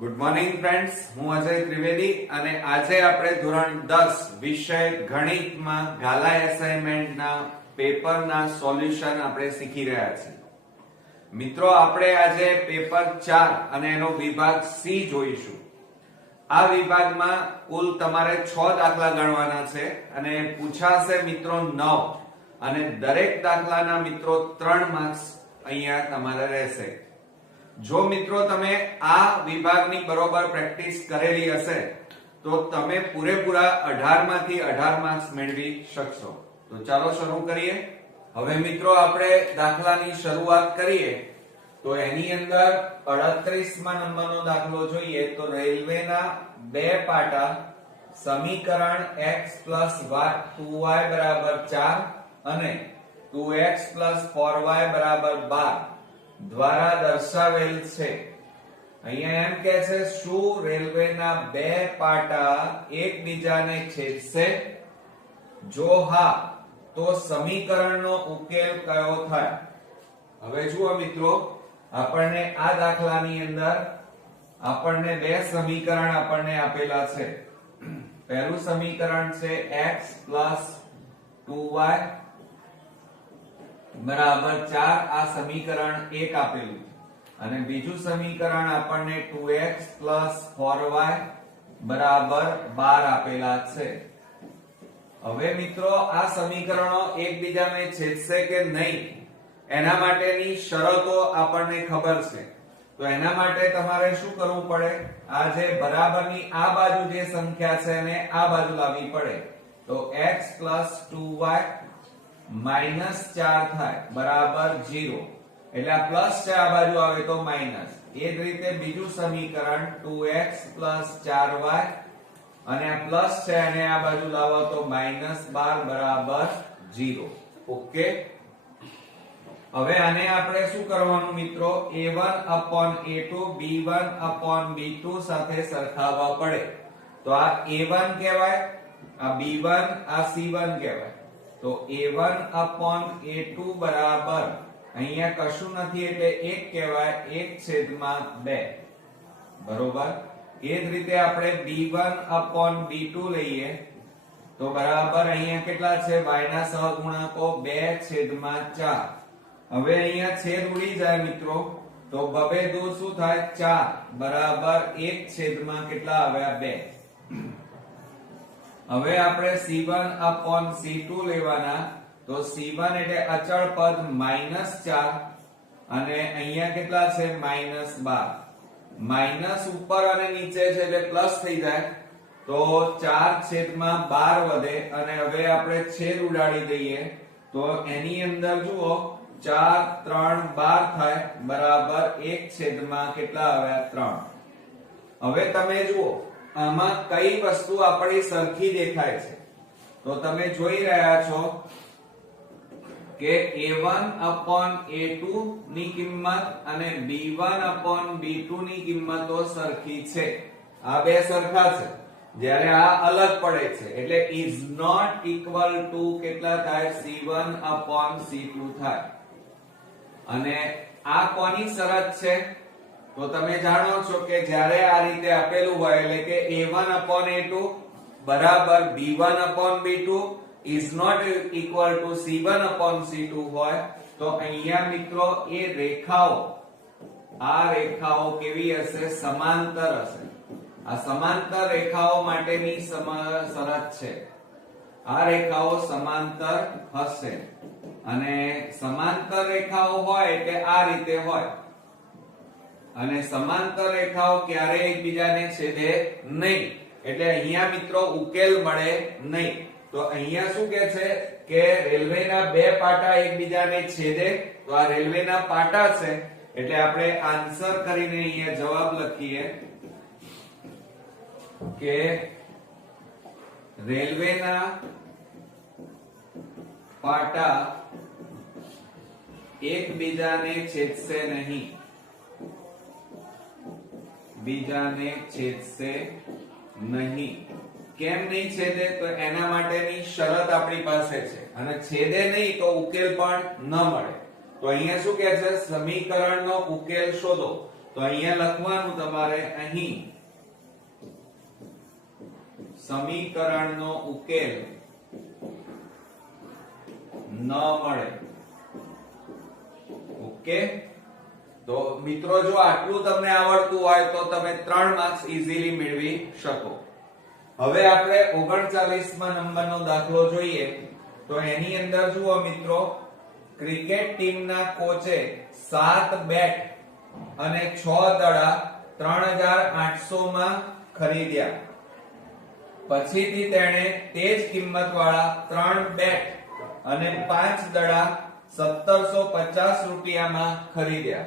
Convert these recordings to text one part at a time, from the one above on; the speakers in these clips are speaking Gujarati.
ગુડ મોર્નિંગ ફ્રેન્ડ્સ, હું અજય ત્રિવેદી અને આજે આપણે ધોરણ 10 વિષય ગણિતમાં ગાલા એસાઇનમેન્ટના પેપરના સોલ્યુશન આપણે શીખી રહ્યા છીએ. મિત્રો, આપણે આજે પેપર 4 અને એનો વિભાગ સી જોઈશું. આ વિભાગમાં કુલ તમારે 6 દાખલા ગણવાના છે અને પૂછાશે મિત્રો 9 અને દરેક દાખલાના મિત્રો 3 માર્ક્સ અહીંયા તમારે રહેશે. જો મિત્રો તમે આ વિભાગની બરોબર પ્રેક્ટિસ કરેલી હશે તો તમે પૂરેપૂરા 18 માંથી 18 માર્ક્સ મેળવી શકશો. તો ચાલો શરૂ કરીએ. હવે મિત્રો આપણે દાખલાની શરૂઆત કરીએ તો એની અંદર 38મા નંબરનો દાખલો જોઈએ તો રેલવેના બે પાટા સમીકરણ x + 2y = 4 અને 2x + 4y = 12 દ્વારા દર્શાવેલ છે. અહીંયા એમ કહે છે, શું રેલવેના બે પાટા એકબીજાને છેદશે? જો હા, તો સમીકરણનો ઉકેલ કયો થાય? હવે જુઓ મિત્રો, આપણને આ દાખલાની અંદર આપણને બે સમીકરણ આપણને આપેલા છે. પહેલું સમીકરણ છે x + 2y બરાબર 4. આ સમીકરણ 1 આપેલું અને બીજું સમીકરણ આપણને 2x + 4y બરાબર 12 આપેલા છે. હવે મિત્રો, આ સમીકરણો એકબીજાને છેદશે કે નહીં એના માટેની શરતો આપણને ખબર છે. તો એના માટે તમારે શું કરવું પડે? આ જે બરાબરની આ બાજુ જે સંખ્યા છે એને આ બાજુ લાવવી પડે. તો x + 2y -4 થાય બરાબર 0. એટલે આ પ્લસ છે, આ બાજુ આવે તો માઈનસ. એ જ રીતે બીજું સમીકરણ 2x + 4y અને આ પ્લસ છે અને આ બાજુ લાવો તો -12 બરાબર 0. ઓકે. હવે આને આપણે શું કરવાનું મિત્રો? a1/a2 b1/b2 સાથે સરખાવવા પડે. તો આ a1 કહેવાય, આ b1, આ c1 કહેવાય. તો a1/a2 બરાબર અહીંયા કશું નથી એટલે 1 કહેવાય, 1/2. બરોબર. એ જ રીતે આપણે b1/b2 લઈએ તો બરાબર અહીંયા કેટલા છે? y ના સહગુણાંકો 2/4. હવે અહીંયા છેદ ઉડી જાય મિત્રો, તો બબે દુ શું થાય? 4 બરાબર 1/ કેટલા આવ્યા? 2. હવે આપણે c1/c2 લેવાના. તો c1 એટલે અચળ પદ -4 અને અહીંયા કેટલા છે? -12. માઈનસ ઉપર અને નીચે છે એટલે પ્લસ થઈ જાય તો 4/12 વધે અને હવે આપણે છેદ ઉડાડી દઈએ તો એની અંદર જુઓ 4 3 12 થાય બરાબર 1/ કેટલા આવ્યા? 3. હવે તમે જુઓ આમાં કઈ વસ્તુ આપણી સરખી દેખાય છે? તો તમે જોઈ રહ્યા છો કે a1/a2 ની કિંમત અને b1/b2 ની કિંમતો સરખી છે. આ બે સરખા છે. જ્યારે આ અલગ પડે છે એટલે is not equal to કેટલા થાય? c1/c2 થાય. અને આ કોની શરત છે? તો તમે જાણો છો કે જ્યારે આ રીતે આપેલું હોય એટલે કે a1/a2 બરાબર b1/b2 is not equal to c1/c2 હોય તો અહીંયા મિત્રો એ રેખાઓ, આ રેખાઓ કેવી હશે? સમાંતર હશે. આ સમાંતર રેખાઓ માટેની શરત છે. આ રેખાઓ સમાંતર હશે અને સમાંતર રેખાઓ હોય એટલે આ રીતે હોય અને સમાંતર રેખાઓ ક્યારેય એકબીજાને છેદે નહીં એટલે અહીંયા મિત્રો ઉકેલ મળે નહીં. તો અહીંયા શું કહે છે કે રેલવેના બે પાટા એકબીજાને છેદે. તો આ રેલવેના પાટા છે એટલે આપણે આન્સર કરીને અહીંયા જવાબ લખીએ કે રેલવેના પાટા એકબીજાને છેદશે નહીં. બીજાને છેદશે નહીં. કેમ નહીં છેદે? તો એના માટેની શરત આપણી પાસે છે અને છેદે નહીં તો ઉકેલ પણ ન મળે. તો અહીંયા શું કહે છે? સમીકરણનો ઉકેલ શોધો. તો અહીંયા લખવાનું તમારે અહીં સમીકરણનો ઉકેલ ન મળે. ઓકે, તો મિત્રો જો આટલું તમને આવડતું હોય તો તમે 3 માર્ક્સ ઈઝીલી મેળવી શકો. હવે આપણે 39મા નંબરનો દાખલો જોઈએ. તો એની અંદર જુઓ મિત્રો, ક્રિકેટ ટીમના કોચે 7 બેટ અને 6 દડા 3800 માં ખરીદ્યા. પછીથી તેણે તે જ કિંમતવાળા 3 બેટ અને 5 દડા 1750 રૂપિયામાં ખરીદ્યા.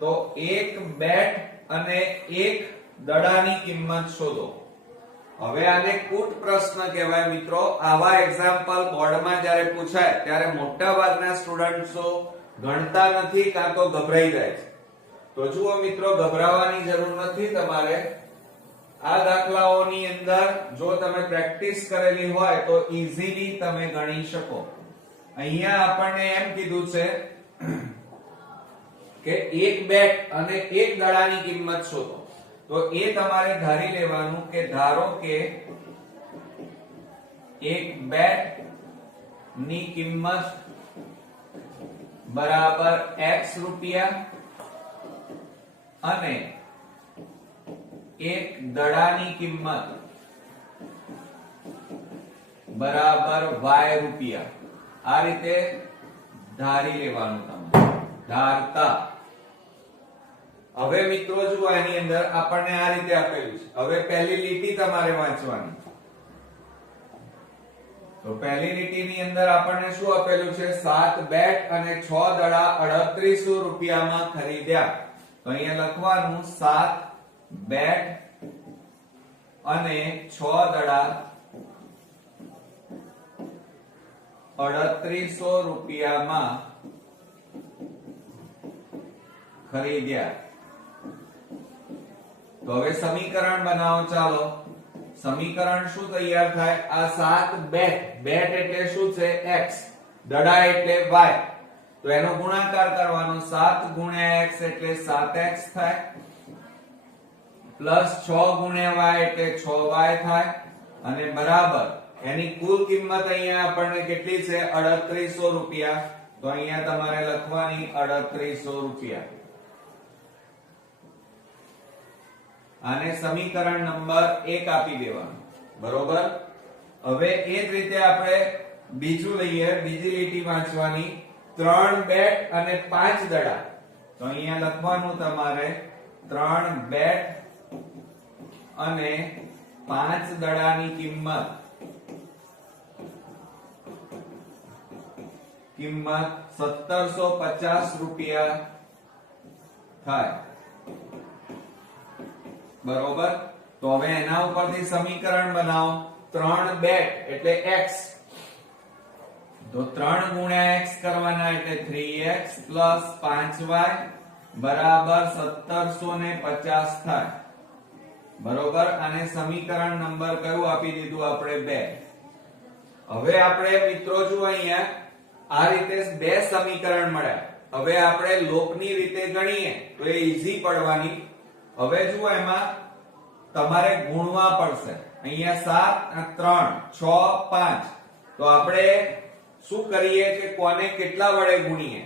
તો એક બેટ અને એક દડાની કિંમત શોધો. હવે આને કૂટ પ્રશ્ન કહેવાય મિત્રો. આવા એક્ઝામ્પલ બોર્ડમાં જ્યારે પૂછાય ત્યારે મોટા ભાગના સ્ટુડન્ટ્સો ગણતા નથી કાં તો ગભરાઈ જાય છે. તો જુઓ મિત્રો, ગભરાવાની જરૂર નથી તમારે. આ દાખલાઓની અંદર જો તમે પ્રેક્ટિસ કરેલી હોય તો ઈઝીલી તમે ગણી શકો. અહીંયા આપણને એમ કીધું છે કે એક બેટ અને એક દડાની કિંમત શોધો. તો એ તમારે ધારી લેવાનું કે ધારો કે એક બેટ ની કિંમત બરાબર x રૂપિયા અને એક દડાની કિંમત બરાબર y રૂપિયા. આ રીતે ધારી લેવાનું તમારે, ધારતા. હવે મિત્રો જુઓ, આની અંદર આપણને આ રીતે આપેલું છે. હવે પહેલી લીટી તમારે વાંચવાની. તો પહેલી લીટીની અંદર આપણને શું આપેલું છે? 7 બેટ અને 6 દડા 3800 રૂપિયામાં ખરીદ્યા. તો અહીંયા લખવાનું 7 બેટ અને 6 દડા 3800 રૂપિયામાં ખરીદ્યા. તો હવે સમીકરણ બનાવો. ચાલો, સમીકરણ શું તૈયાર થાય? આ 7 બેટ, બેટ એટલે શું છે? x, દડા એટલે y. તો એનો ગુણાકાર કરવાનો. 7 ગુણ્યા x એટલે 7x થાય, પ્લસ 6 ગુણ્યા y એટલે 6y થાય, અને બરાબર એની કુલ કિંમત અહીંયા આપણને કેટલી છે? 3800 રૂપિયા. તો અહીંયા તમારે લખવાની 3800 રૂપિયા. આને સમીકરણ નંબર 1 આપી દેવાનું. બરોબર. હવે એ જ રીતે આપણે બીજું લઈએ. બીજી લીટી વાંચવાની. 3 બેટ અને 5 દડા. તો અહીંયા લખવાનું તમારે 3 બેટ અને 5 દડાની કિંમત 1750 રૂપિયા થાય. બરોબર. તો હવે એના ઉપરથી સમીકરણ બનાવો. 3 બેટ એટલે x, તો 3 ગુણ્યા x કરવાના એટલે 3x પ્લસ 5y બરાબર 1750 થાય. બરોબર. અને સમીકરણ નંબર કયું આપી દીધું આપણે? 2. હવે આપણે મિત્રો જો અહીંયા આ રીતે બે સમીકરણ મળ્યા. હવે આપણે લોપની રીતે ગણીએ તો એ ઈઝી પડવાની. હવે જુઓ, એમાં તમારે ગુણવા પડશે. અહીંયા 7 3 6 5. તો આપણે શું કરીએ કે કોને કેટલા વડે ગુણીએ?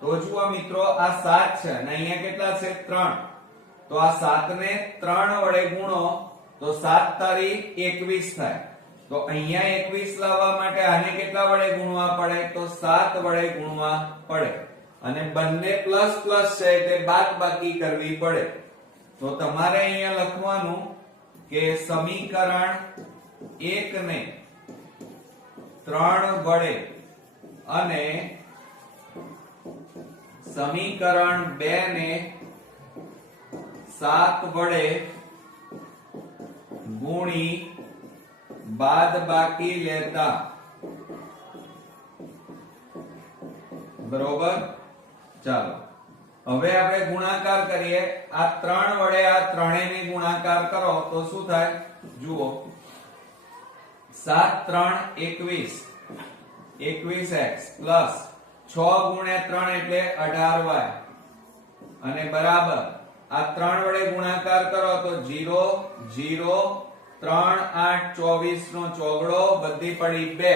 તો જુઓ મિત્રો, આ 7 છે અને અહીંયા કેટલા છે? 3. તો આ 7 ને 3 વડે ગુણો તો 7 તારી 21 થાય. તો અહીંયા 21 લાવવા માટે આને કેટલા વડે ગુણવા પડે? તો 7 વડે ગુણવા પડે. અને બંને પ્લસ પ્લસ છે એટલે બાદબાકી કરવી પડે. તો તમારે અહીંયા લખવાનું કે સમીકરણ 1 ને 3 વડે અને સમીકરણ 2 ને 7 વડે ગુણી બાદબાકી લેતા. બરોબર. ચાલો, હવે આપણે ગુણાકાર કરીએ. આ 3 વડે આ ત્રણેયને ગુણાકાર કરો તો શું થાય? જુઓ, 7 3 21, 21x પ્લસ 6 ગુણ્યા 3 એટલે 18y અને બરાબર આ 3 વડે ગુણાકાર કરો તો 0 0 3 8 24 નો ચોગડો બધી પડી 2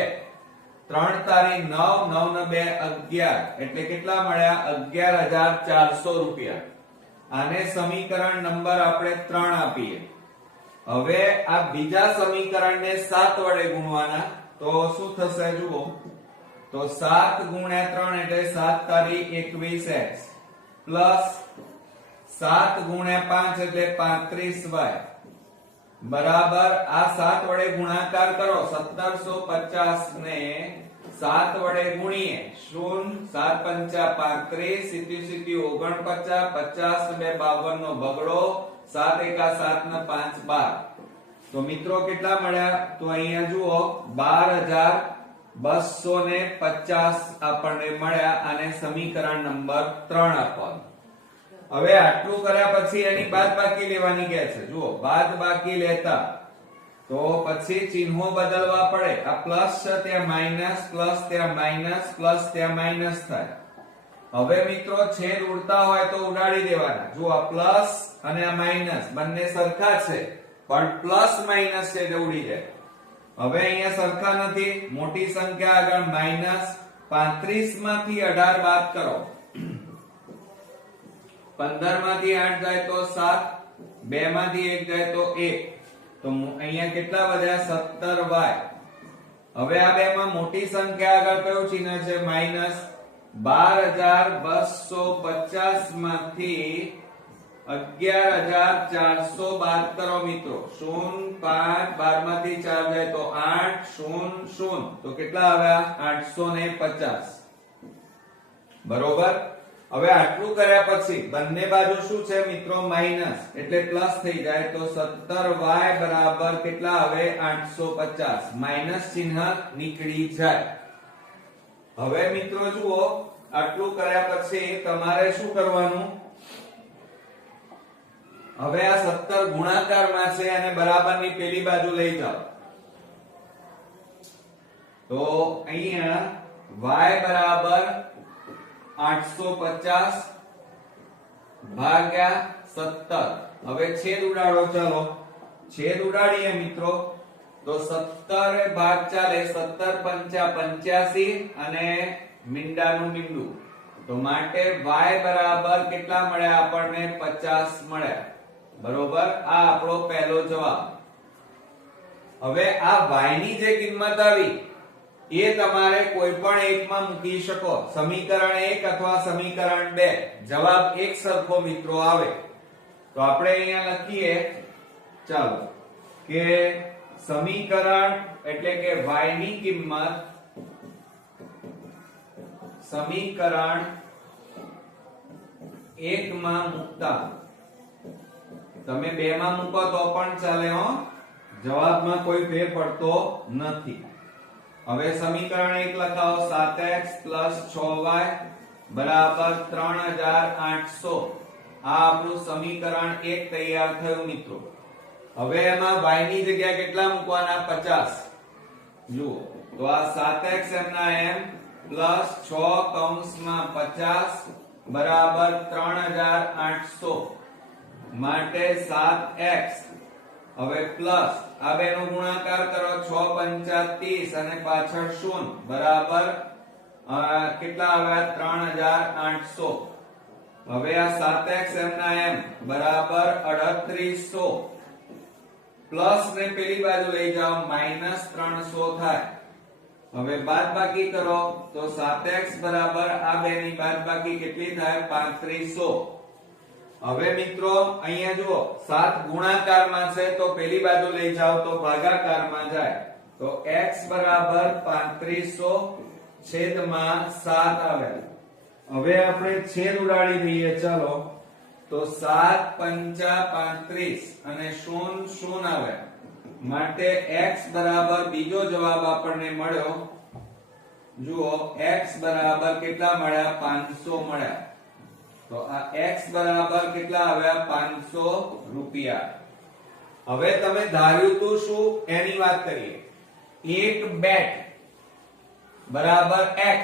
3 તારી 9 9 ને 2 11 એટલે કેટલા મળ્યા 11400 રૂપિયા. આને સમીકરણ નંબર આપણે 3 આપીએ. હવે આ બીજા સમીકરણને 7 વડે ગુણવાના તો શું થશે જુઓ તો 7 ગુણ્યા 3 એટલે 7 તારી 21x પ્લસ 7 ગુણ્યા 5 એટલે 35y બરાબર આ 7 વડે ગુણાકાર કરો 1750 ને 7 વડે ગુણીએ 0 7 5 35 સીધી સીધી 49 50 ને 52 નો બગડો 7 1 7 ને 5 12 તો મિત્રો કેટલા મળ્યા તો અહીંયા જુઓ 12250 આપણને મળ્યા આને સમીકરણ નંબર 3 આપવાનું. હવે આટલું કર્યા પછી એની બાદબાકી લેવાની કહે છે. જુઓ બાદબાકી લેતા તો પછી ચિહ્નો બદલવા પડે. આ પ્લસ છે ત્યાં માઈનસ પ્લસ ત્યાં માઈનસ પ્લસ ત્યાં માઈનસ થાય. હવે મિત્રો છેદ ઉડતા હોય તો ઉડાડી દેવાના. જુઓ આ પ્લસ અને આ માઈનસ બંને સરખા છે પણ પ્લસ માઈનસ છે એટલે ઉડી જાય. હવે અહીંયા સરખા નથી મોટી સંખ્યા આગળ માઈનસ 35 માંથી 18 બાદ કરો 15 માંથી 8 જાય તો 7 2 માંથી 1 જાય તો 1 તો અહીંયા કેટલા વધ્યા 17y. હવે આ બે માં મોટી સંખ્યા આગળ કયું ચિહ્ન છે માઈનસ 12250 માંથી 11400 બાદ કરો મિત્રો 0 5 12 માંથી 4 જાય તો 8 0 0 તો કેટલા આવ્યા 850 બરોબર. હવે આટલું કર્યા પછી બંને બાજુ શું છે મિત્રો માઈનસ એટલે પ્લસ થઈ જાય તો 17y બરાબર કેટલા આવે 850 માઈનસ ચિહ્ન નીકળી જાય. હવે મિત્રો જુઓ આટલું કર્યા પછી તમારે શું કરવાનું હવે આ 17 ગુણાકારમાં છે અને બરાબરની પેલી બાજુ લઈ જાઓ તો અહીંયા y બરાબર 850 ભાગ્યા 17 હવે છેદ ઉડાડો. ચાલો છેદ ઉડાડીએ મિત્રો તો 17 ભાગ ચાલે 17 પંચા 85 અને મીંડાનું મીંડું તો માટે y બરાબર કેટલા મળ્યા આપણને 50 મળ્યા બરોબર. આ આપણો પહેલો જવાબ. હવે આ y ની જે કિંમત આવી એ તમારે કોઈ પણ એકમાં મૂકી શકો સમીકરણ 1 અથવા સમીકરણ 2 જવાબ એક સરખો મિત્રો આવે તો આપણે અહીંયા લખીએ ચાલો કે સમીકરણ એટલે કે y ની કિંમત સમીકરણ 1 માં મૂકતા તમે 2 માં મૂકો તો પણ ચાલે હો જવાબમાં કોઈ ફેર પડતો નથી. હવે સમીકરણ 1 લખાવો 7x 6y બરાબર 3800 આ આપણું સમીકરણ 1 તૈયાર થયું મિત્રો. હવે એમાં y ની જગ્યા કેટલા મૂકવાના 50 જુઓ તો આ 7x એમના એમ પ્લસ 6 કૌંસમાં 50 બરાબર 3800 માટે 7x હવે પ્લસ આ બે નો ગુણાકાર કરો 6 પંચા 30 અને પાછળ 0 બરાબર કેટલા આવ્યા 3800. હવે આ 7x એમના એમ બરાબર 3800 પ્લસ ને પેલી બાજુ લઈ જાઓ માઈનસ 300 થાય. હવે બાદબાકી કરો તો 7x બરાબર આ બે ની બાદબાકી કેટલી થાય 3500. હવે મિત્રો અહીંયા જુઓ 7 ગુણાકારમાં છે તો પેલી બાજુ લઈ જાઓ તો ભાગાકારમાં જાય તો x બરાબર 3500 છેદમાં 7 આવે. હવે આપણે છેદ ઉડાડી દઈએ ચાલો તો 7 પંચા 35 અને 0 0 આવે માટે x બરાબર બીજો જવાબ આપણને મળ્યો જુઓ x બરાબર કેટલા મળ્યા 500 મળ્યા તો આ x બરાબર કેટલા આવ્યા 500 રૂપિયા. હવે તમે ધાર્યું તું શું એની વાત કરીએ. એક બેટ બરાબર x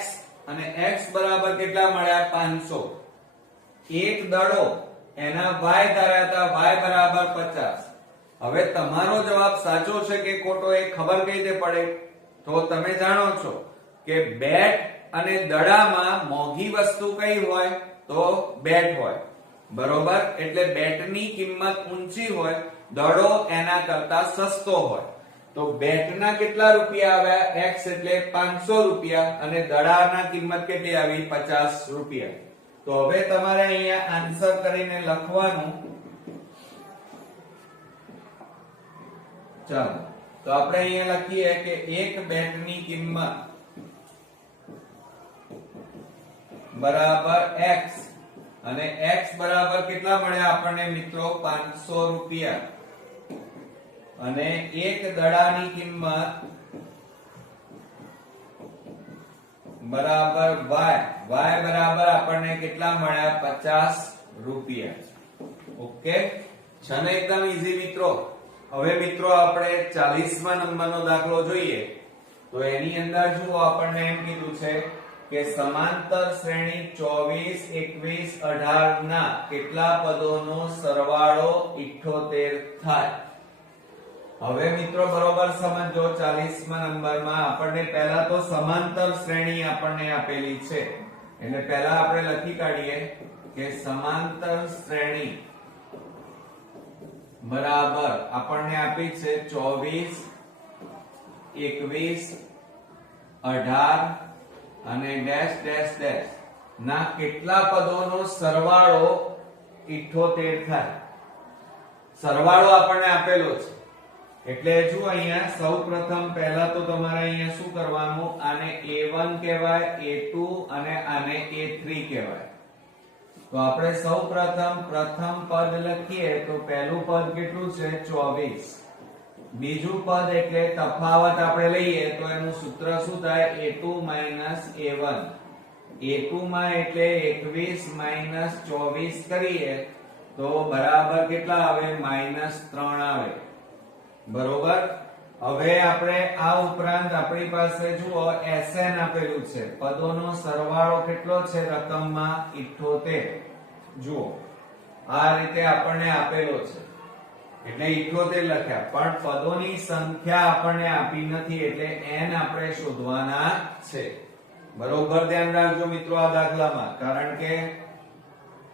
અને x બરાબર કેટલા મળ્યા 500. એક દડો એના y ધાર્યા હતા, y બરાબર 50. હવે તમારો જવાબ સાચો છે કે ખોટો એ ખબર કઈ રીતે પડે? તો તમે જાણો છો કે બેટ અને દડામાં મોંઘી વસ્તુ કઈ હોય? તો બેટ હોય, બરોબર? એટલે બેટની કિંમત ઊંચી હોય, દડો એના કરતા સસ્તો હોય. તો બેટના કેટલા રૂપિયા આવ્યા? x એટલે 500 રૂપિયા અને દડાના કિંમત કેટલી આવી? 50 રૂપિયા. તો હવે તમારે અહીંયા આન્સર કરીને લખવાનું. ચાલો તો આપણે અહીંયા લખીએ કે એક બેટની કિંમત બરાબર x અને x બરાબર કેટલા મળ્યા આપણને મિત્રો? 500 રૂપિયા. અને એક દડાની કિંમત બરાબર y, y બરાબર આપણને કેટલા મળ્યા? 50 રૂપિયા. ઓકે, છે ને એકદમ ઈઝી મિત્રો. હવે મિત્રો આપણે 40મા નંબરનો દાખલો જોઈએ. તો એની અંદર જુઓ આપણને એમ કીધું છે કે સમાંતર શ્રેણી 24, 21, 18 ના કેટલા પદોનો સરવાળો 78 થાય? હવે મિત્રો બરોબર સમજો. 40મા નંબરમાં આપણને પહેલા તો સમાંતર શ્રેણી આપણને આપેલી છે, એટલે પહેલા આપણે લખી કાઢીએ કે સમાંતર શ્રેણી બરાબર આપણને આપી છે 24, 21, 18 અને ડેશ ડેશ ડેશ ના કેટલા પદોનો સરવાળો 78 થાય. સરવાળો આપણને આપેલો છે એટલે જો અહીંયા સૌપ્રથમ પહેલા તો તમારે અહીંયા શું કરવાનું? આને a1 કહેવાય, a2 અને આને a3 કહેવાય. તો આપણે સૌપ્રથમ પ્રથમ પદ લખીએ તો પહેલું પદ કેટલું છે? 24. બીજું પદ એટલે તફાવત આપણે લઈએ તો એનું સૂત્ર શું થાય? a2 a1. a2 માં એટલે 21 24 કરીએ તો બરાબર કેટલા આવે? -3 આવે, બરોબર? હવે આપણે આ ઉપરાંત આપણી પાસે જુઓ SN આપેલું છે, પદોનો સરવાળો કેટલો છે રકમમાં? 78. જુઓ આ રીતે આપણને આપેલો છે એટલે 78 લખ્યા, પણ પદોની સંખ્યા આપણને આપી નથી એટલે n આપણે શોધવાના છે. બરોબર ધ્યાન રાખજો મિત્રો આ દાખલામાં, કારણ કે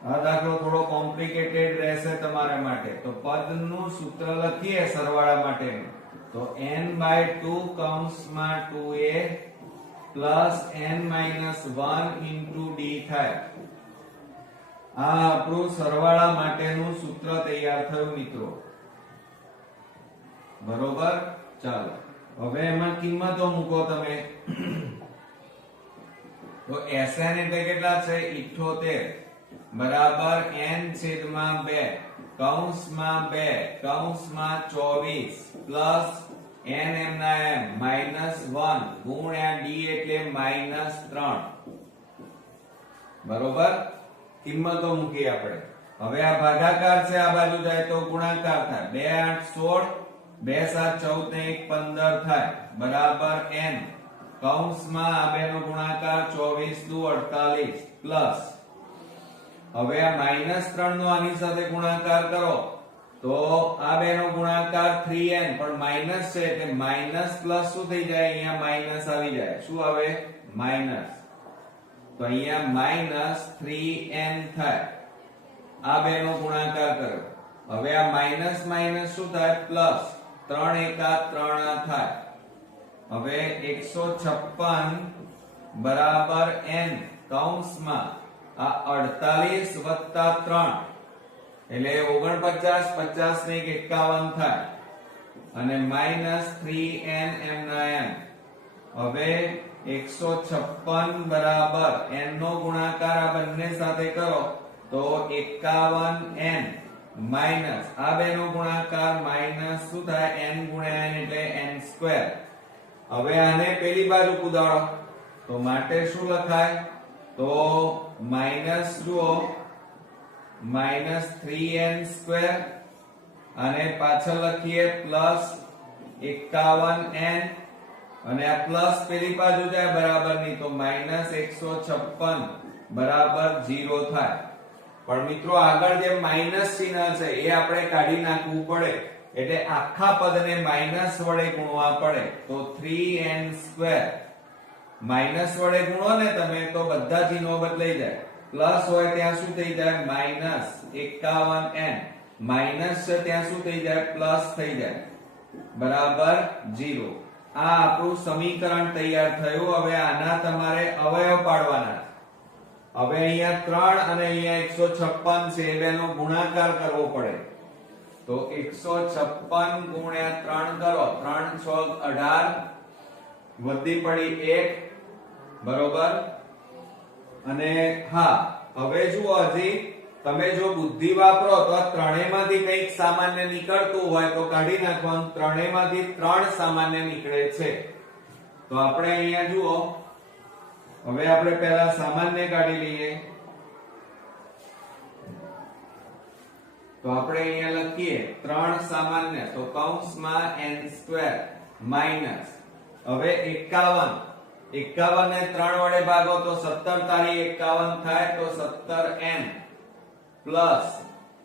આ દાખલો થોડો કોમ્પ્લિકેટેડ રહેશે તમારા માટે. તો પદનું સૂત્ર લખીએ સરવાળા માટેનું તો n/2 કૌંસમાં 2a પ્લસ n-1 * d થાય. આ આપણું સરવાળા માટેનું સૂત્ર તૈયાર થયું મિત્રો, બરોબર? ચાલો હવે એમાં કિંમતો મૂકો તમે. તો Sn એટલે કેટલા છે? 78 બરાબર n/2 કૌંસમાં 2 કૌંસમાં 24 પ્લસ n-1 ગુણ્યા d એટલે -3. બરોબર? કિંમતો મૂકી આપણે. હવે આ ભાગાકાર છે, આ બાજુ જાય તો ગુણાકાર થાય. 2 8 16 2 7 14 ને 1 15 થાય બરાબર n કૌંસમાં આ બેનો ગુણાકાર 24 દુ 48 પ્લસ હવે આ -3 નો આની સાથે ગુણાકાર કરો તો આ બેનો ગુણાકાર 3n, પણ માઈનસ છે એટલે માઈનસ પ્લસ શું થઈ જાય? અહીંયા માઈનસ આવી જાય. શું આવે? માઈનસ. તો અહીંયા -3n થાય. આ બેનો ગુણાકાર કરો. હવે આ માઈનસ માઈનસ શું થાય? પ્લસ. 3 એકા 3 થાય. હવે 156 બરાબર n કૌંસમાં આ 48 વત્તા 3 એટલે 49 50 ને 51 થાય અને -3n હવે 156 બરાબર n નો ગુણાકાર આ બંને સાથે કરો તો 51n માઈનસ આ બે નો ગુણાકાર માઈનસ શું થાય? n ગુણ્યા n એટલે n². હવે આને પેલી બાજુ કુદાડો તો માટે શું લખાય? તો માઈનસ જુઓ -3n² અને પાછળ લખીએ પ્લસ 51n અને આ પ્લસ પેલી બાજુ જાય બરાબર ની તો -156 બરાબર 0 થાય. પણ મિત્રો આગળ જે માઇનસ ચિહ્ન છે એ આપણે કાઢી નાખવું પડે, એટલે આખા પદને માઇનસ વડે ગુણવા પડે. તો 3n², માઇનસ વડે ગુણો ને તમે તો બધા ચિહ્નો બદલાઈ જાય. પ્લસ હોય ત્યાં શું થઈ જાય? -51n. માઇનસ છે ત્યાં શું થઈ જાય? પ્લસ થઈ જાય, બરાબર 0. આ આપણું સમીકરણ તૈયાર થયું. હવે આના તમારે અવયવ પાડવાના. હવે અહીંયા 3 અને અહીંયા 156 છે, બેનો ગુણાકાર કરવો પડે. તો 156 ગુણ્યા 3 કરો, 3 6 18, વધી પડી 1, બરોબર. અને હા, હવે જુઓ, હજી તમે જો બુદ્ધિ વાપરો તો આ ત્રણેયમાંથી કંઈક સામાન્ય નીકળતું હોય તો કાઢી નાખવાનું. ત્રણેયમાંથી 3 સામાન્ય નીકળે છે. તો આપણે અહીંયા જુઓ, હવે આપણે પહેલા સામાન્ય કાઢી લઈએ. તો આપણે અહીંયા લખીએ 3 સામાન્ય, તો કૌંસમાં n² માઈનસ, હવે 51 ને 3 વડે ભાગો તો 17 તારી 51 થાય, તો 17n પ્લસ,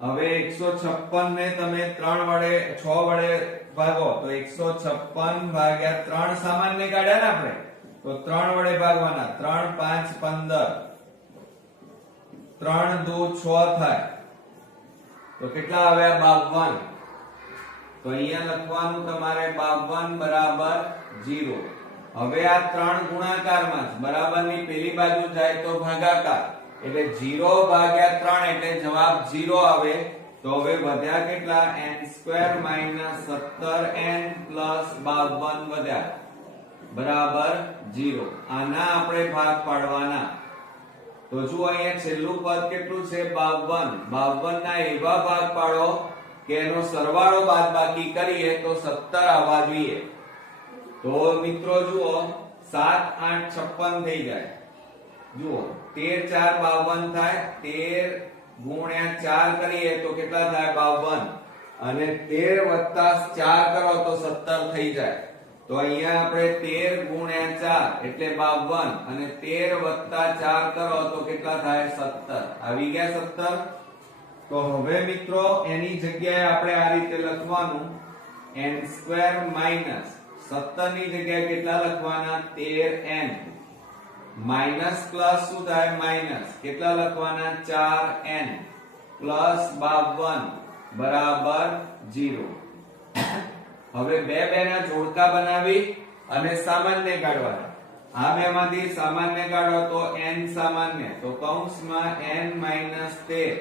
હવે 156 ને તમે 3 વડે 6 વડે ભાગો તો 156 ભાગ્યા 3 સામાન્ય કાઢ્યા ને આપણે, તો 3 વડે ભાગવાના. 3 5 15, 3 2 6 થાય, તો કેટલા આવ્યા? 52. તો અહીંયા લખવાનું તમારે 52 બરાબર 0. હવે આ 3 ગુણાકારમાં બરાબરની પેલી બાજુ જાય તો ભાગાકાર, એટલે 0 ભાગ્યા 3 એટલે જવાબ 0 આવે. તો હવે વધ્યા કેટલા? n² - 17n પ્લસ 52 વધ્યા, બરાબર 0. આના આપણે ભાગ પાડવાના. તો જુઓ અહીંયા છેલ્લું પદ કેટલું છે? 52. 52 ના એવા ભાગ પાડો કે એનો સરવાળો બાદબાકી કરીએ તો 17 આવવા જોઈએ. તો મિત્રો જુઓ, 7 8 56 થઈ જાય. જુઓ 13 4 52 થાય, 13 ગુણ્યા 4 કરીએ તો કેટલા થાય? 52. અને 13 વત્તા 4 કરો તો 17 થઈ જાય. તો અહીંયા આપણે 13 ગુણ્યા 4 એટલે 52, અને 13 વત્તા 4 કરો તો કેટલા થાય? 17. આવી ગયા 17. તો હવે મિત્રો એની જગ્યાએ આપણે આ રીતે લખવાનું, n² માઈનસ 17 ની જગ્યાએ કેટલા લખવાના? 13n માઈનસ પ્લસ શું થાય? માઈનસ કેટલા લખવાના? 4n પ્લસ 52 બરાબર 0. હવે બે ના જોડકા બનાવી અને સામાન્ય કાઢવાના. આ બે માંથી સામાન્ય કાઢો તો n સામાન્ય, તો કૌંસમાં n - 13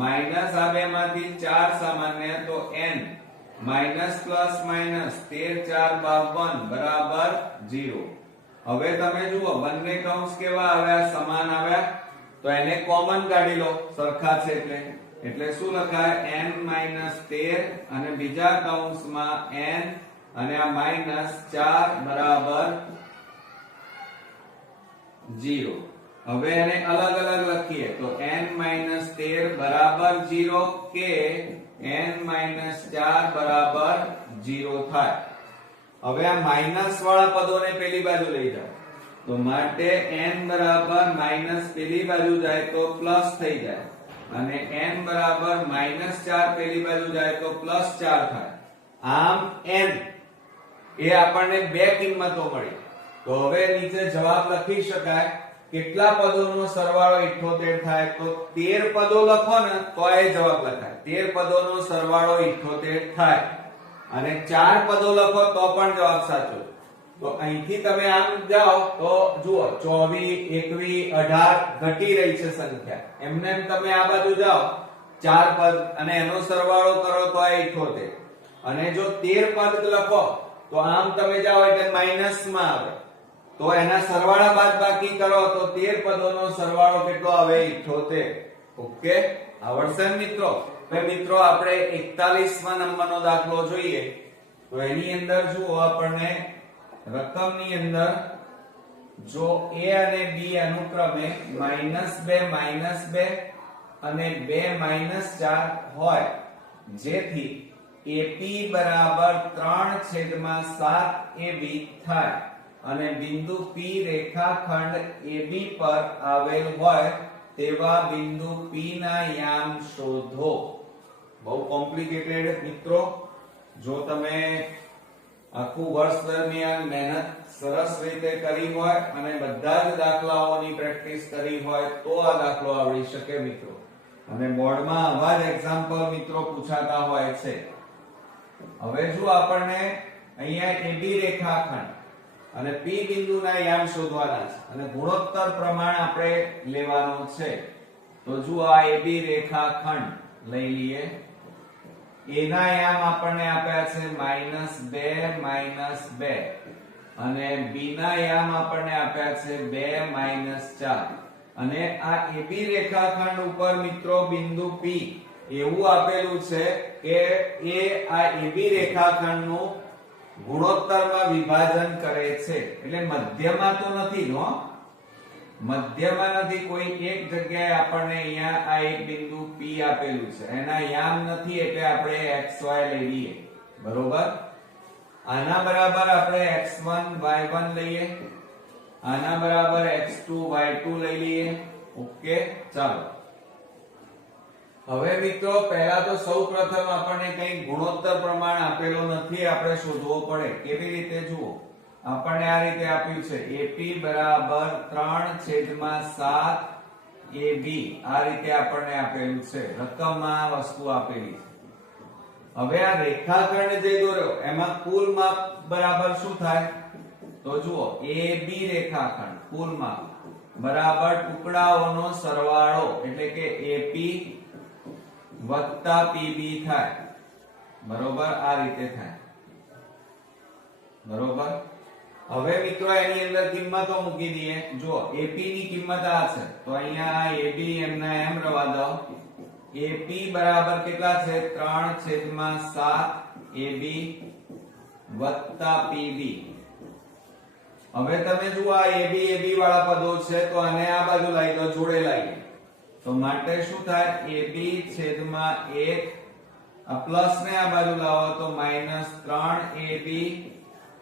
માઈનસ આ બે માંથી 4 સામાન્ય, તો n માઈનસ પ્લસ માઈનસ 13 4 52 બરાબર 0. હવે તમે જુઓ બંને કૌંસ કેવા આવ્યા? સમાન આવ્યા. તો એને કોમન કાઢી લો, સરખા છે એટલે શું લખાય? n - 13 અને બીજા કૌંસમાં n અને આ માઈનસ 4 બરાબર 0. હવે એને અલગ અલગ લખીએ તો n - 13 બરાબર 0 કે n - 4 બરાબર 0 થાય. હવે આ માઈનસ વાળા પદોને પેલી બાજુ લઈ જાઓ, તો માટે n બરાબર માઈનસ પેલી બાજુ જાય તો પ્લસ થઈ જાય, અને n બરાબર -4 પેલી બાજુ જાય તો +4 થાય. આમ n એ આપણને બે કિંમતો મળી. તો હવે નીચે જવાબ લખી શકાય. કેટલા પદોનો સરવાળો 78 થાય? તો 13 પદો લખો ને તો એ જવાબ લખાય. 13 પદોનો સરવાળો 78 થાય, અને 4 પદો લખો તો પણ જવાબ સાચો. તો અહીંથી તમે આમ જાઓ તો જુઓ 24 21 18 ઘટી રહી છે સંખ્યા. એમને તમે આ બાજુ જાઓ 4 પદ અને એનો સરવાળો કરો તો આ 78, અને જો 13 પદ લખો તો આમ તમે જાઓ એટલે માઈનસ માં આવે, તો એના સરવાળા બાદબાકી કરો તો 13 પદોનો સરવાળો કેટલો આવે? 78. ઓકે, આવડશે ને મિત્રો? હવે મિત્રો આપણે 41મા નંબરનો દાખલો જોઈએ. તો એની અંદર જુઓ, આપણને રકમની અંદર જો a અને b અનુક્રમે -2 અને 2 4 હોય, જેથી AP બરાબર 3/7 AB થાય અને બિંદુ P રેખાખંડ AB પર આવેલ હોય તેવા બિંદુ P ના યામ શોધો. બહુ કોમ્પ્લિકેટેડ મિત્રો, જો તમે આખું વર્ષ દરમિયાન મહેનત સરસ રીતે કરી હોય અને બધા જ દાખલાઓની પ્રેક્ટિસ કરી હોય તો આ દાખલો આવડી શકે મિત્રો. અને બોર્ડમાં આવા જ એક્ઝામ્પલ મિત્રો પૂછાતા હોય છે. હવે જો આપણને અહીંયા AB રેખાખંડ અને P બિંદુના યામ શોધવાના છે અને ગુણોત્તર પ્રમાણ આપણે લેવાનો છે. તો જો આ AB રેખાખંડ લઈ લઈએ. A ના યામ આપણને આપ્યા છે -2 -2 અને B ના યામ આપણને આપ્યા છે 2 -4 અને આ AB રેખાખંડ ઉપર મિત્રો બિંદુ P એવું આપેલું છે કે એ આ AB રેખાખંડનું ગુણોત્તરમાં વિભાજન કરે છે. એટલે મધ્યમાં તો નથી હો, મધ્યમાં નથી. કોઈ એક જગ્યાએ આપણને અહીંયા આ એક બિંદુ P આપેલું છે, એના યામ નથી એટલે આપણે xy લઈ લઈએ. બરોબર, આના બરાબર આપણે x1 y1 લઈએ, આના બરાબર x2 y2 લઈ લઈએ. ઓકે, ચાલો હવે મિત્રો પહેલા તો સૌપ્રથમ આપણને કઈ ગુણોત્તર પ્રમાણ આપેલો નથી, આપણે શોધવો પડે. કેવી રીતે જુઓ, આપણને આ રીતે આપ્યું છે AP બરાબર 3/7 AB. આ રીતે આપણને આપેલું છે, રકમમાં આ વસ્તુ આપેલી છે. હવે આ રેખાખંડ જે દોર્યો એમાં કુલ માપ બરાબર શું થાય? તો જુઓ, AB રેખાખંડ કુલ માપ બરાબર ટુકડાઓનો સરવાળો એટલે કે AP વત્તા PB થાય. બરોબર, આ રીતે થાય. બરોબર, હવે મિત્રો એની અંદર કિંમતો મૂકી દઈએ. જો AP ની કિંમત આ છે તો અહીંયા આ AB એમના એમ રવા દો. AP બરાબર કેટલા છે? 3/7 AB વત્તા PB. હવે તમે જુઓ આ AB વાળા પદો છે તો આને આ બાજુ લાવી દો, જોડે લાવીએ તો માટે શું થાય? AB છેદમાં 1 આ પ્લસ ને આ બાજુ લાવો તો -3AB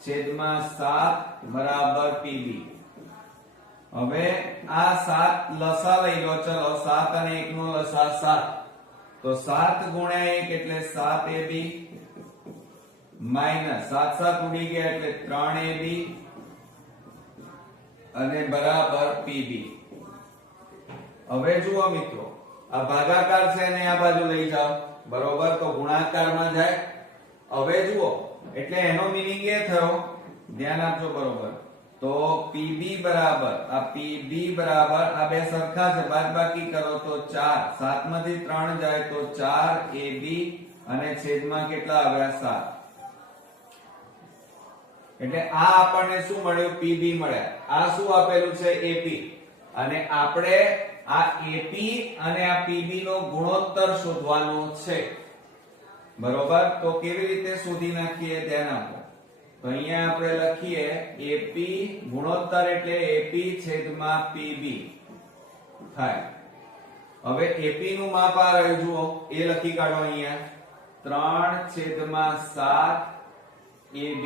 છેદમાં 7 બરાબર PB. હવે આ 7 લસા લઈ લો. ચલો 7 અને 1 નો લસા 7 તો 7 ગુણ્યા 1 એટલે 7AB માઈનસ 7 7 ઉડી ગયા એટલે 3AB અને બરાબર PB. હવે જુઓ મિત્રો, આ ભાગાકાર છે એને આ બાજુ લઈ જાઓ. બરોબર, તો ગુણાકારમાં જાય. હવે જુઓ, એટલે એનો મીનિંગ એ થયો, ધ્યાન આપજો. બરોબર, તો PB બરાબર આ PB બરાબર આ બે સરખા છે, બાદબાકી કરો તો 4. 7 માંથી 3 જાય તો 4AB અને છેદમાં કેટલા આવ્યા? 7. એટલે આ આપણને શું મળ્યું? PB મળ્યા. આ શું આપેલું છે? AP. અને આપણે આ AP અને આ PB નો ગુણોત્તર શોધવાનો છે. બરોબર, તો કેવી રીતે શોધી નાખીએ? ધ્યાન આપો. તો અહીંયા આપણે લખીએ AP ગુણોત્તર એટલે AP છેદમાં PB થાય. હવે AP નું માપ આ રહ્યું, જુઓ એ લખી કાઢો અહીંયા 3/7 AB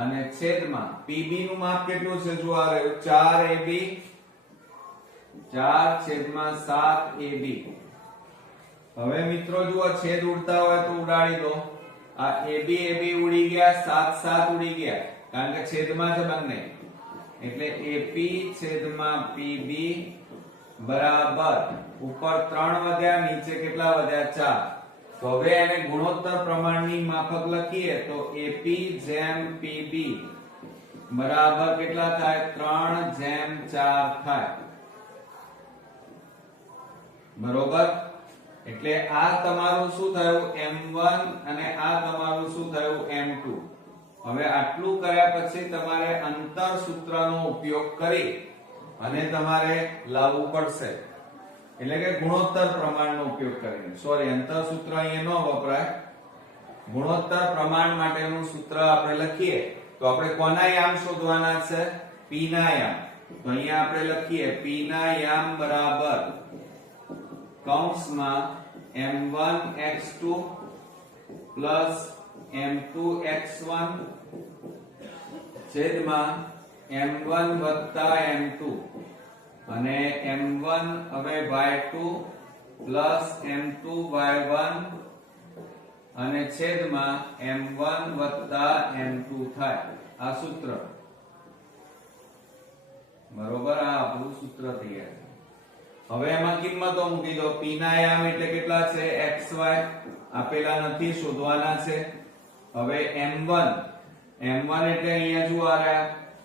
અને છેદમાં PB નું માપ કેટલું છે? જુઓ આ રહ્યું 4AB 4/7 AB. હવે મિત્રો જુઓ, છેદ ઉડતા હોય તો ઉડાડી દો. આ AB ઉડી ગયા, 7 7 ઉડી ગયા કારણ કે છેદમાં છે બંને. એટલે AP છેદમાં PB બરાબર ઉપર 3 વધ્યા, નીચે કેટલા વધ્યા? 4. તો હવે એને ગુણોત્તર પ્રમાણની માફક લખીએ તો AP જેમ PB બરાબર કેટલા થાય? 3/4 થાય. બરોબર, એટલે આ તમારું શું થયું? M1 અને આ તમારું શું થયું? M2. હવે આટલું કર્યા પછી તમારે અંતર સૂત્રનો ઉપયોગ કરી અને તમારે લાવવું પડશે, એટલે કે ગુણોત્તર પ્રમાણનો ઉપયોગ કરીને. સોરી, અંતર સૂત્ર અહીંયા ન વપરાય. ગુણોત્તર પ્રમાણ માટેનું સૂત્ર આપણે લખીએ તો આપણે કોના યામ શોધવાના છે? P ના યામ. તો અહીંયા આપણે લખીએ P ના યામ બરાબર કૌંસમાં m1x2 plus m2x1 છેદમાં m1 વત્તા m2 અને m1 હવે y2 પ્લસ m2 y1 અને છેદમાં m1 વત્તા m2 થાય આ સૂત્ર બરોબર આ આપણું સૂત્ર તૈયાર છે હવે એમાં કિંમતો મૂકી દો p ના આયામ એટલે કેટલા છે xy આપેલા નથી શોધવાના છે હવે m1 એટલે અહીંયા જુઓ આ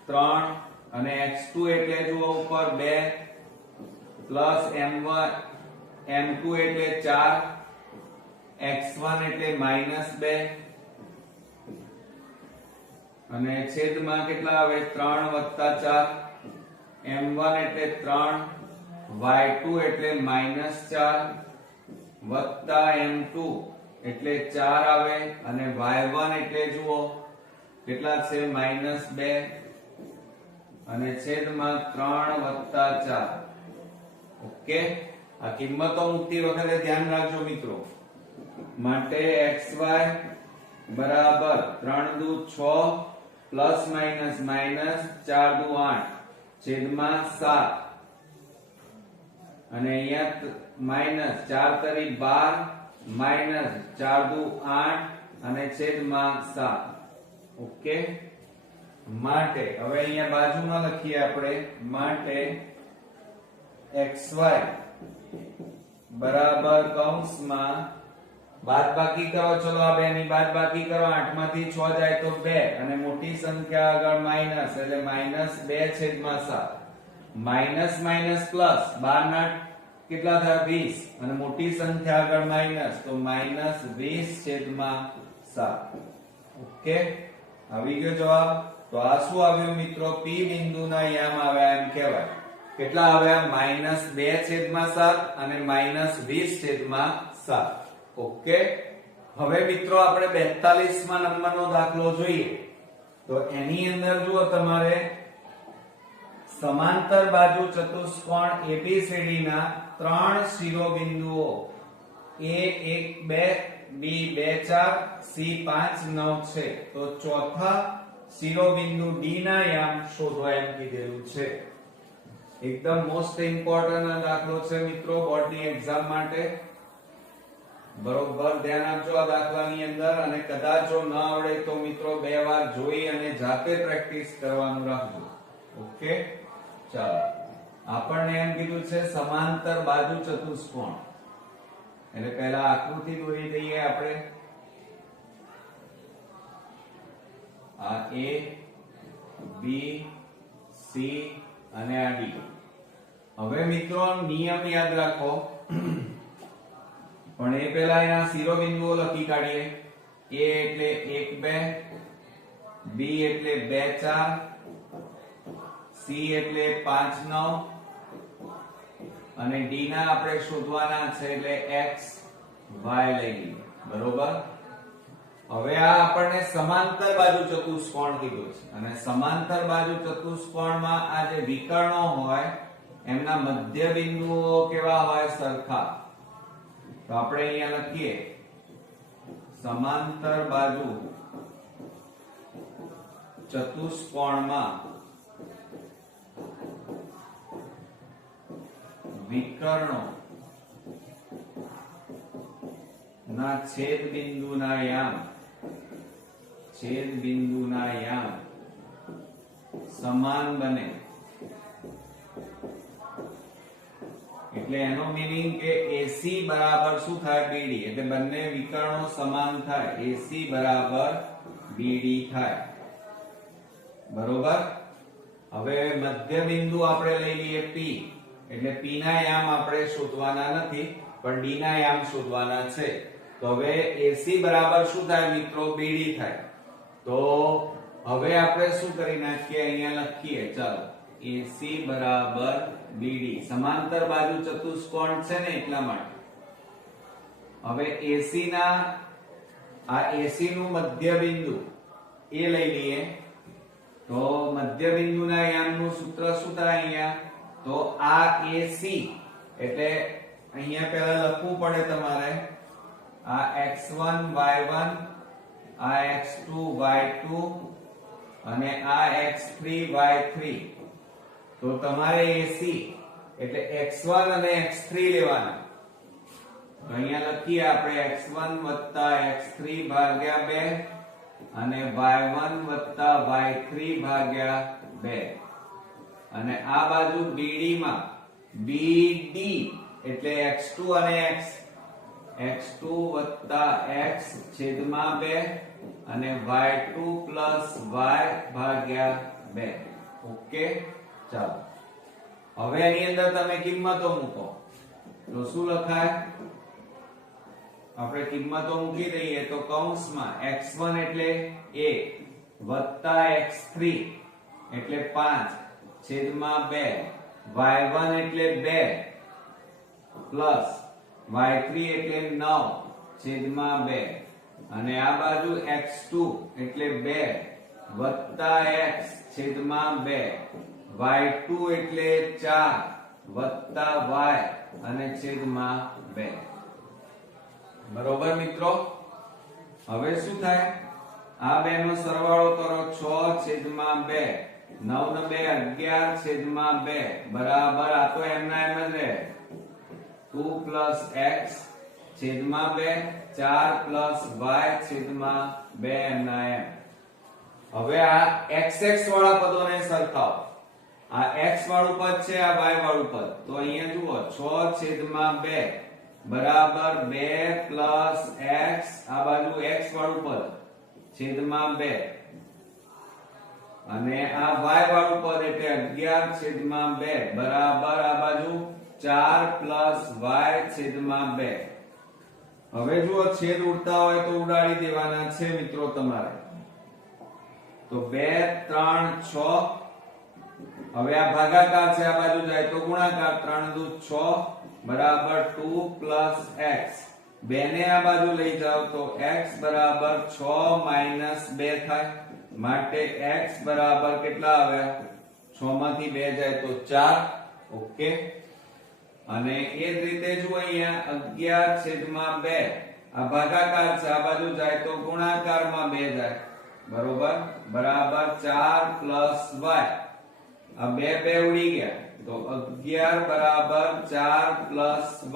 3 અને x2 એટલે જુઓ ઉપર 2 પ્લસ m1 m2 એટલે 4 x1 એટલે -2 અને છેદમાં કેટલા આવે 3 વત્તા 4 m1 એટલે 3 y2 એટલે -4 વત્તા m2 એટલે 4 આવે અને y1 એટલે જુઓ કેટલા છે -2 અને છેદમાં 3 વત્તા 4 ઓકે આ કિંમતો મૂકતી વખતે ધ્યાન રાખજો મિત્રો માટે xy બરાબર 3 દુ 6 પ્લસ માઈનસ માઈનસ 4 દુ 8 છેદમાં 7 અને અહીંયા માઈનસ 4 તરી 12 માઈનસ 4 દુ 8 અને છેદમાં 7 ઓકે માટે હવે અહીંયા બાજુમાં લખીએ આપણે માટે xy બરાબર કૌંસમાં બાદબાકી કરો ચલો આ બે ની બાદબાકી કરો 8 માંથી 6 જાય તો 2 અને મોટી સંખ્યા આગળ માઈનસ એટલે -2 છેદમાં 7 માઈનસ માઈનસ પ્લસ 12 ના કેટલા થાય 20 અને મોટી સંખ્યા આગળ માઈનસ તો -20 છેદમાં 7 ઓકે આવી ગયો જવાબ તો આ શું આવ્યું મિત્રો p બિંદુના યામ આવ્યા એમ કહેવાય કેટલા આવ્યા -2 છેદમાં 7 અને -20 છેદમાં 7 ઓકે હવે મિત્રો આપણે 42માં નંબરનો દાખલો જોઈએ તો એની અંદર જુઓ તમારે સમાંતર બાજુ ચતુષ્કોણ ABCD ના 3 શિરોબિંદુઓ A1 2 B2 4 C5 9 છે તો ચોથા શિરોબિંદુ D ના યામ શોધવા એમ કીધેલું છે એકદમ મોસ્ટ ઇમ્પોર્ટન્ટ દાખલો છે મિત્રો બોર્ડની એક્ઝામ માટે બરોબર ધ્યાન આપજો આ દાખલાની અંદર અને કદાચ જો ન આવડે તો મિત્રો બે વાર જોઈ અને જાતે પ્રેક્ટિસ કરવાનું રાખજો ઓકે ચાલો આપણને એમ કીધું છે સમાંતર બાજુ ચતુષ્કોણ એટલે પહેલા આકૃતિ દોરી દઈએ આપણે આ A B C અને આ D હવે મિત્રો નિયમ યાદ રાખો પણ એ પહેલા એના શિરોબિંદુઓ લખી કાઢીએ A એટલે 1 2 B એટલે 2 4 C એટલે 5 9 અને D ના આપણે શોધવાના છે એટલે x y લઈ લઈએ બરોબર હવે આ આપણને સમાંતર બાજુ ચતુષ્કોણ કીધું છે અને સમાંતર બાજુ ચતુષ્કોણમાં આ જે વિકર્ણો હોય એમના મધ્ય બિંદુઓ કેવા હોય સરખા તો આપણે અહીંયા લખીએ સમાંતર બાજુ ચતુષ્કોણમાં વિકર્ણો ના છેદ બિંદુના યામ સમાન બને એટલે એનો મીનિંગ કે AC બરાબર શું થાય BD એટલે બંને વિકર્ણો સમાન થાય AC બરાબર BD થાય બરોબર હવે મધ્ય બિંદુ આપણે લઈ લઈએ P એટલે P ના યામ આપણે શોધવાના નથી પણ D ના યામ શોધવાના છે તો હવે AC બરાબર શું થાય મિત્રો BD થાય તો હવે આપણે શું કરી નાખીએ અહીંયા લખીએ ચાલો AC બરાબર BD સમાંતર બાજુ ચતુષ્કોણ છે ને એટલા માટે હવે AC ના આ AC નું મધ્ય બિંદુ એ લઈ લઈએ તો મધ્ય બિંદુના યામનું સૂત્ર શું થાય અહીંયા તો આ AC એટલે અહીંયા પહેલા લખવું પડે તમારે આ x1 y1 આ x2 y2 અને આ x3 y3 તો તમારે AC એટલે x1 અને x3 લેવાના. તો અહીંયા લખીએ આપણે x1 x3 ભાગ્યા 2 અને y1 y3 ભાગ્યા 2. અને આ બાજુ BD માં BD એટલે x2 અને x2 x છેદમાં 2 અને y2 y ભાગ્યા 2. ઓકે, ચાલો હવે એની અંદર તમે કિંમતો મૂકો તો શું લખાય? આપણે કિંમતો મૂકી દઈએ તો કૌંસમાં x1 એટલે 1 વત્તા x3 એટલે 5 છેદમાં 2 y1 એટલે 2 પ્લસ y3 એટલે 9 છેદમાં 2 અને આ બાજુ x2 એટલે 2 વત્તા x છેદમાં 2 y2 એટલે 4 વત્તા y અને છેદમાં 2. બરોબર મિત્રો, હવે શું થાય? આ બે નો સરવાળો કરો 6 છેદમાં 2 9 ને 2 11 છેદમાં 2 બરાબર આ તો એમના એમ જ રહે 2 x છેદમાં 2 4 y છેદમાં 2 એમના એમ. હવે આ xx વાળા પદોને સરખાવો. આ x વાળું પદ છે, આ y વાળું પદ. તો અહીંયા જુઓ 6 છેદમાં 2 બરાબર 2 x આ બાજુ x વાળું પદ છેદમાં 2 અને આ y વાળું પદ એટલે 11 છેદમાં 2 બરાબર આ બાજુ 4 y છેદમાં 2. હવે જુઓ છેદ ઉડતા હોય તો ઉડાડી દેવાના છે મિત્રો તમારે. તો 2 3 6. હવે આ ભાગાકાર છે, આ બાજુ જાય તો ગુણાકાર 3 દુ 6 બરાબર 2 x. 2 ને આ બાજુ લઈ જાઓ તો x બરાબર 6 - 2 થાય. માટે x બરાબર કેટલા આવ્યા? 6 માંથી 2 જાય તો 4. ઓકે, અને એ જ રીતે જો અહીંયા 11 છેદમાં 2 આ ભાગાકાર છે, આ બાજુ જાય તો ગુણાકારમાં 2 જાય બરોબર બરાબર 4 y. આ 2 ઉડી ગયા તો 11 બરાબર 4 y.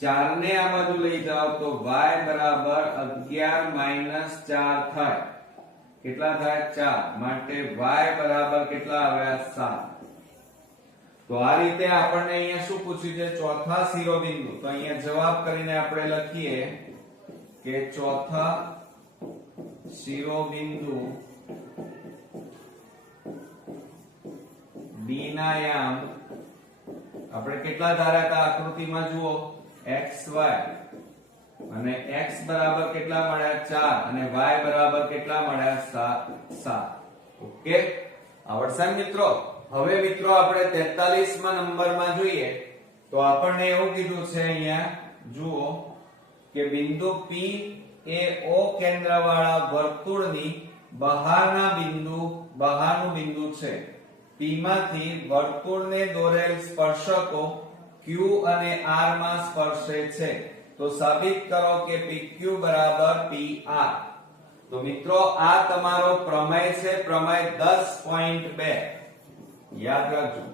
4 ને આ બાજુ લઈ જાઓ તો y બરાબર 11 - 4 થાય. કેટલા થાય? 4. માટે y બરાબર કેટલા આવ્યા? 7. તો આ રીતે આપણને અહીંયા શું પૂછ્યું છે? ચોથા શિરોબિંદુ. તો અહીંયા જવાબ કરીને આપણે લખીએ કે ચોથા શિરોબિંદુ B ના યામ આપણે કેટલા ધાર્યા હતા આકૃતિમાં? જુઓ xy અને x બરાબર કેટલા મળ્યા? 4 અને y બરાબર કેટલા મળ્યા? 7. ઓકે, આવડશે મિત્રો? હવે મિત્રો આપણે 43મા નંબરમાં જોઈએ તો આપણને એવું કીધું છે અહીંયા જુઓ કે બિંદુ P એ O કેન્દ્રવાળા વર્તુળની બહારનું બિંદુ છે. P માંથી વર્તુળને દોરેલ સ્પર્શકો Q અને R માં સ્પર્શે છે. તો સાબિત કરો કે PQ બરાબર PR. તો મિત્રો આ તમારો પ્રમેય છે, પ્રમેય 10.2. યાદ રાખજો,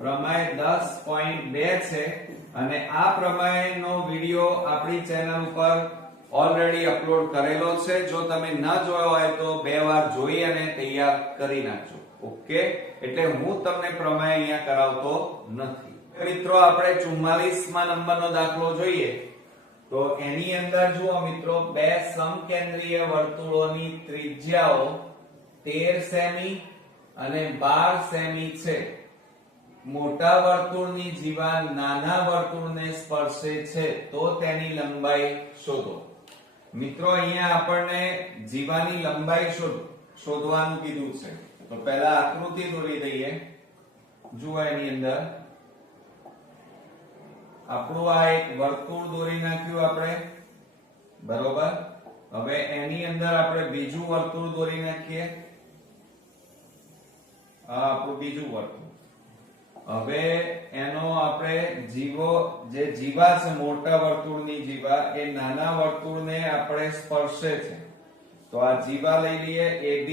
પ્રમેય 10.2 છે અને આ પ્રમેયનો વિડિયો આપણી ચેનલ ઉપર ઓલરેડી અપલોડ કરેલો છે. જો તમે ન જોયો હોય તો 2 વાર જોઈ અને તૈયાર કરી નાખજો. ઓકે, એટલે હું તમને પ્રમેય અહીંયા કરાવતો નથી. મિત્રો આપણે 44મા નંબરનો દાખલો જોઈએ તો એની અંદર જુઓ મિત્રો બે સમકેન્દ્રીય વર્તુળોની ત્રિજ્યાઓ 13 સેમી અને 12 સેમી છે. મોટા વર્તુળની જીવા નાના વર્તુળને સ્પર્શે છે તો તેની લંબાઈ શોધો. મિત્રો અહીંયા આપણને જીવાની લંબાઈ શોધવાનું કીધું છે. તો પહેલા આકૃતિ દોરી દઈએ. જુઓ એની અંદર આપણું આ એક વર્તુળ દોરી નાખ્યું આપણે બરોબર. હવે એની અંદર આપણે બીજું વર્તુળ દોરી નાખીએ. આ આપણું બીજું વર્તુળ. હવે એનો આપણે જે જીવા છે મોટા વર્તુળની જીવા એ નાના વર્તુળને આપણે સ્પર્શે છે. તો આ જીવા લઈ લઈએ AB.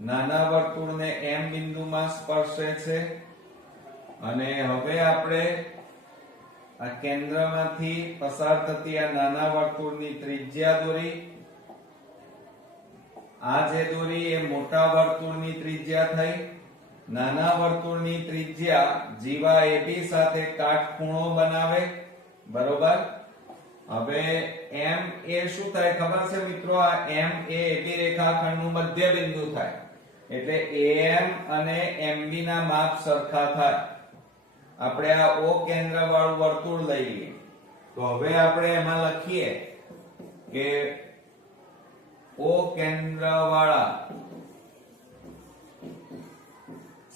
નાના વર્તુળને M બિંદુમાં સ્પર્શે છે અને હવે આપણે આ કેન્દ્રમાંથી પસાર થતી આ નાના વર્તુળની ત્રિજ્યા દોરી. આ જે દોરી એ મોટા વર્તુળની ત્રિજ્યા થઈ. નાના વર્તુળની ત્રિજ્યા જીવા AB સાથે કાટખૂણો બનાવે. બરોબર. હવે M એ શું થાય ખબર છે મિત્રો? આ M એ AB રેખાખંડનું મધ્ય બિંદુ થાય. એટલે AM અને MB ના માપ સરખા થાય. આપણે આ O કેન્દ્ર વાળું વર્તુળ લઈએ તો હવે આપણે એમાં લખીએ કે O કેન્દ્ર વાળા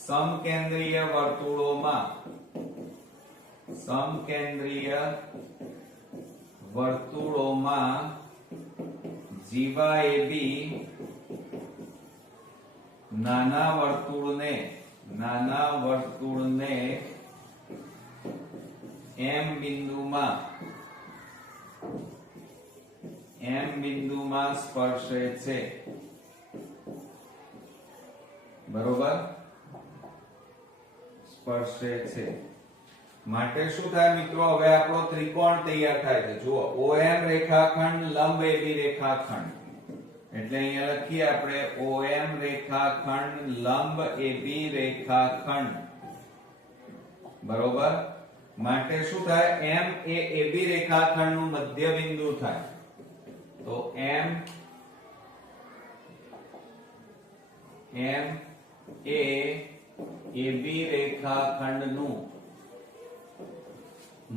સમકેન્દ્રીય વર્તુળોમાં જીવા AB નાના વર્તુળને M બિંદુમાં સ્પર્શે છે. બરોબર. સ્પર્શે છે માટે શું થાય મિત્રો? હવે આપણો ત્રિકોણ તૈયાર થાય છે. જુઓ, OM રેખાખંડ લંબ AB રેખાખંડ. એટલે અહીંયા લખીએ આપણે OM રેખાખંડ લંબ AB રેખાખંડ. બરોબર. માટે શું થાય? M એ AB રેખાખંડનું મધ્ય બિંદુ થાય. તો M એ AB રેખાખંડનું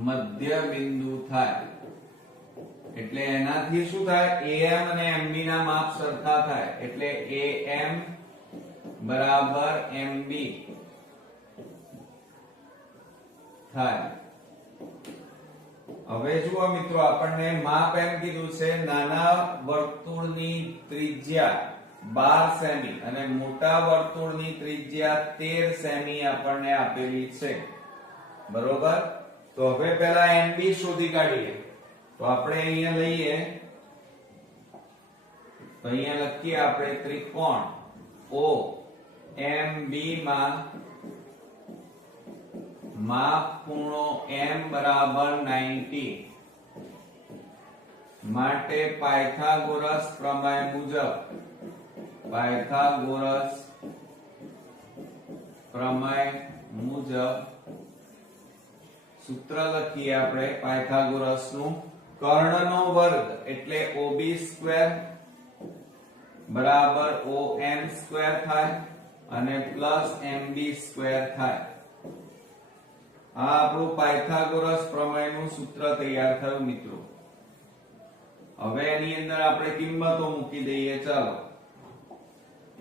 મધ્ય બિંદુ થાય. એટલે એનાથી શું થાય? AM અને MB ના માપ સરખા થાય. એટલે AM બરાબર MB થાય. હવે જુઓ મિત્રો, આપણને માપ એમ કીધું છે નાના વર્તુળની ત્રિજ્યા 12 સેમી અને મોટા વર્તુળની ત્રિજ્યા 13 સેમી આપણને આપેલી છે. બરોબર. તો હવે પહેલા MB શોધી કાઢીએ. તો આપણે અહીંયા લઈએ તો અહીંયા લખીએ આપણે ત્રિકોણ OMB માં માપ ખૂણો M બરાબર 90 માટે પાયથાગોરસ પ્રમેય મુજબ સૂત્ર લખીએ આપણે પાયથાગોરસ નું. કર્ણનો વર્ગ એટલે OB² બરાબર OM² થાય અને પ્લસ MB² થાય. આ આપણું પાયથાગોરસ પ્રમેયનું સૂત્ર તૈયાર થયું મિત્રો. હવે એની અંદર આપણે કિંમતો મૂકી દઈએ. ચાલો,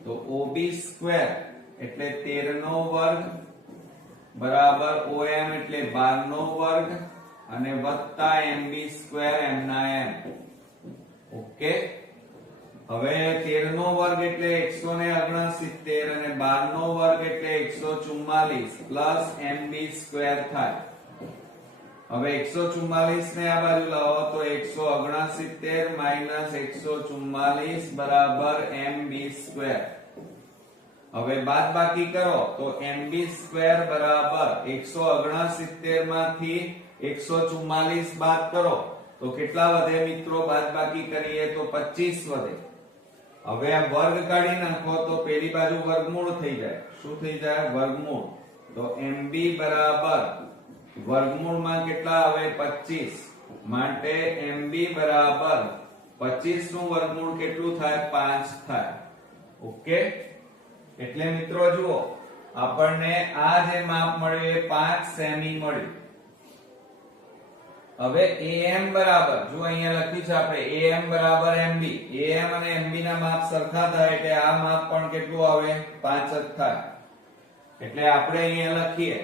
તો OB² એટલે 13 નો વર્ગ બરાબર OM એટલે 12 નો વર્ગ અને વત્તા MB² M ના M. ઓકે. હવે 13 નો વર્ગ એટલે 169 અને 12 નો વર્ગ એટલે 144 પ્લસ MB² થાય. હવે 144 ને આ બાજુ લાવો તો 169 માઈનસ 144 બરાબર MB². હવે બાદબાકી કરો તો MB² બરાબર 169 માંથી 144 બાદ કરો તો કેટલા વધે મિત્રો? બાદબાકી કરીએ તો 25 વધે. હવે આ વર્ગ કાઢી નાખો તો પેલી બાજુ વર્ગમૂળ થઈ જાય. શું થઈ જાય? વર્ગમૂળ. તો MB બરાબર વર્ગમૂળમાં કેટલા આવે? 25. માટે MB બરાબર 25 નું વર્ગમૂળ કેટલું થાય? 5 થાય. ઓકે. એટલે મિત્રો જુઓ, આપણને આ જે માપ મળ્યું એ 5 સેમી મળ્યું. હવે AM બરાબર, જો અહીંયા લખ્યું છે આપણે AM બરાબર MB. AM અને MB ના માપ સરખા થાય એટલે આ માપ પણ કેટલું આવે? 5 જ થાય. એટલે આપણે અહીંયા લખીએ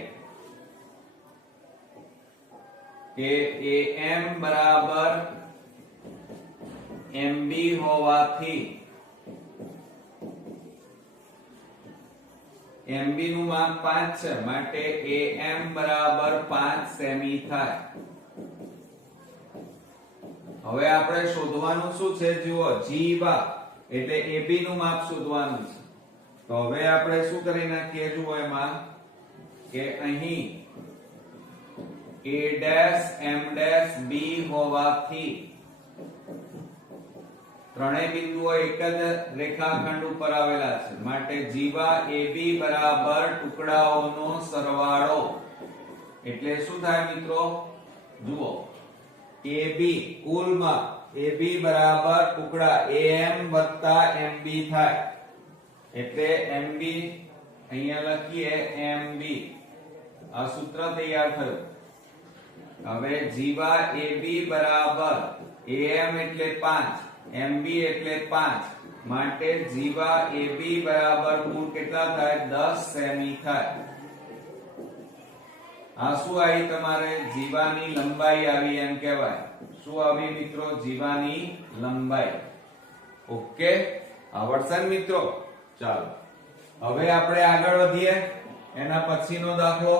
કે AM બરાબર MB હોવાથી MB નું માપ 5 છે માટે AM બરાબર 5 સેમી થાય. હવે આપણે શોધવાનું શું છે? જુઓ, જીવા એટલે AB નું માપ શોધવાનું છે. તો હવે આપણે શું કરી નાખીએ? જુઓ, એમાં કે અહીં a dash m dash b હોવાથી ત્રણેય બિંદુઓ એક જ રેખાખંડ ઉપર આવેલા છે માટે જીવા AB બરાબર ટુકડાઓનો સરવાળો એટલે શું થાય મિત્રો જુઓ AB કુલમાં AB બરાબર ટુકડા AM વત્તા MB થાય એટલે MB અહીંયા લખીએ MB આ સૂત્ર તૈયાર થયું હવે જીવા AB બરાબર AM એટલે 5 MB એટલે 5 માટે જીવા AB બરાબર કુલ કેટલા થાય 10 સેમી થાય આ શું આવી તમારે જીવાની લંબાઈ આવી એમ કહેવાય શું આવી મિત્રો જીવાની લંબાઈ ઓકે આવડશે ને મિત્રો ચાલો હવે આપણે આગળ વધીએ એના પછીનો દાખલો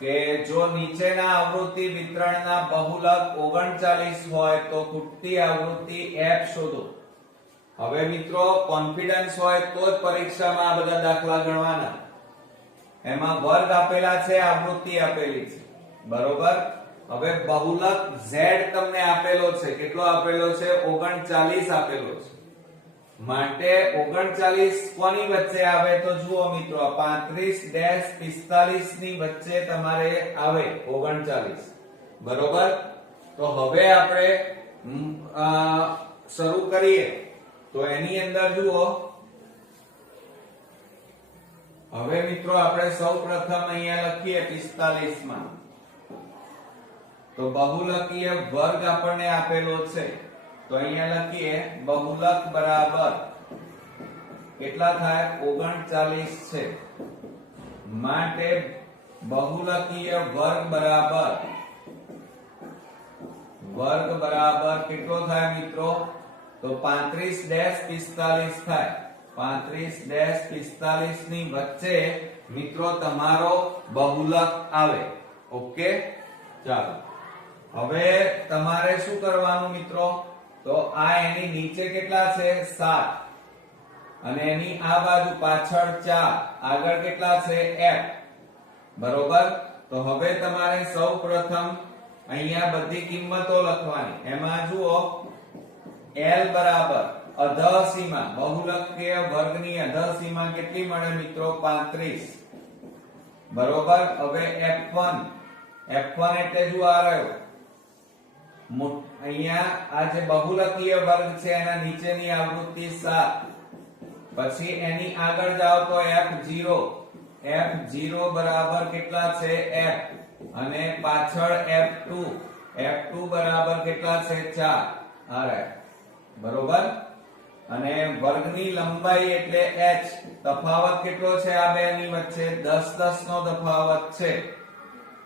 કે જો નીચેના આવૃત્તિ વિતરણના બહુલક 39 હોય તો ખૂટતી આવૃત્તિ f શોધો હવે મિત્રો કોન્ફિડન્સ હોય તો જ પરીક્ષામાં આ બધા દાખલા ગણવાના એમાં વર્ગ આપેલા છે આવૃત્તિ આપેલી છે બરોબર હવે બહુલક z તમને આપેલો છે કેટલો આપેલો છે 39 આપેલો છે માટે 39 કોની વચ્ચે આવે તો જુઓ મિત્રો 35-45 ની વચ્ચે તમારે આવે 39 બરોબર તો હવે આપણે શરૂ કરીએ તો એની અંદર જુઓ હવે મિત્રો આપણે સૌપ્રથમ અહીંયા લખીએ 45 માં તો બહુલકીય વર્ગ આપણને આપેલો છે તો અહીંયા લખીએ બહુલક બરાબર કેટલા થાય 39 છે માટે બહુલકીય વર્ગ બરાબર કેટલો થાય મિત્રો તો 35-45 થાય 35-45 ની વચ્ચે મિત્રો તમારો બહુલક આવે ઓકે ચાલો હવે તમારે શું કરવાનું મિત્રો તો આ એની નીચે કેટલા છે 7 અને એની આ બાજુ પાછળ 4 આગળ કેટલા છે f બરોબર તો હવે તમારે સૌપ્રથમ અહીંયા બધી કિંમતો લખવાની એમાં જુઓ l બરાબર અધસીમા બહુલકીય વર્ગની અધસીમા કેટલી મળે મિત્રો 35 બરોબર હવે f1 એટલે જો આ રહ્યો અહીંયા આ જે બહુલકીય વર્ગ છે એના નીચેની આવૃત્તિ 7 પછી એની આગળ જાઓ તો f0 બરાબર કેટલા છે f અને પાછળ f2 બરાબર કેટલા છે 4 આરાય બરોબર અને વર્ગની લંબાઈ એટલે h તફાવત કેટલો છે આ બેની વચ્ચે 10 નો તફાવત છે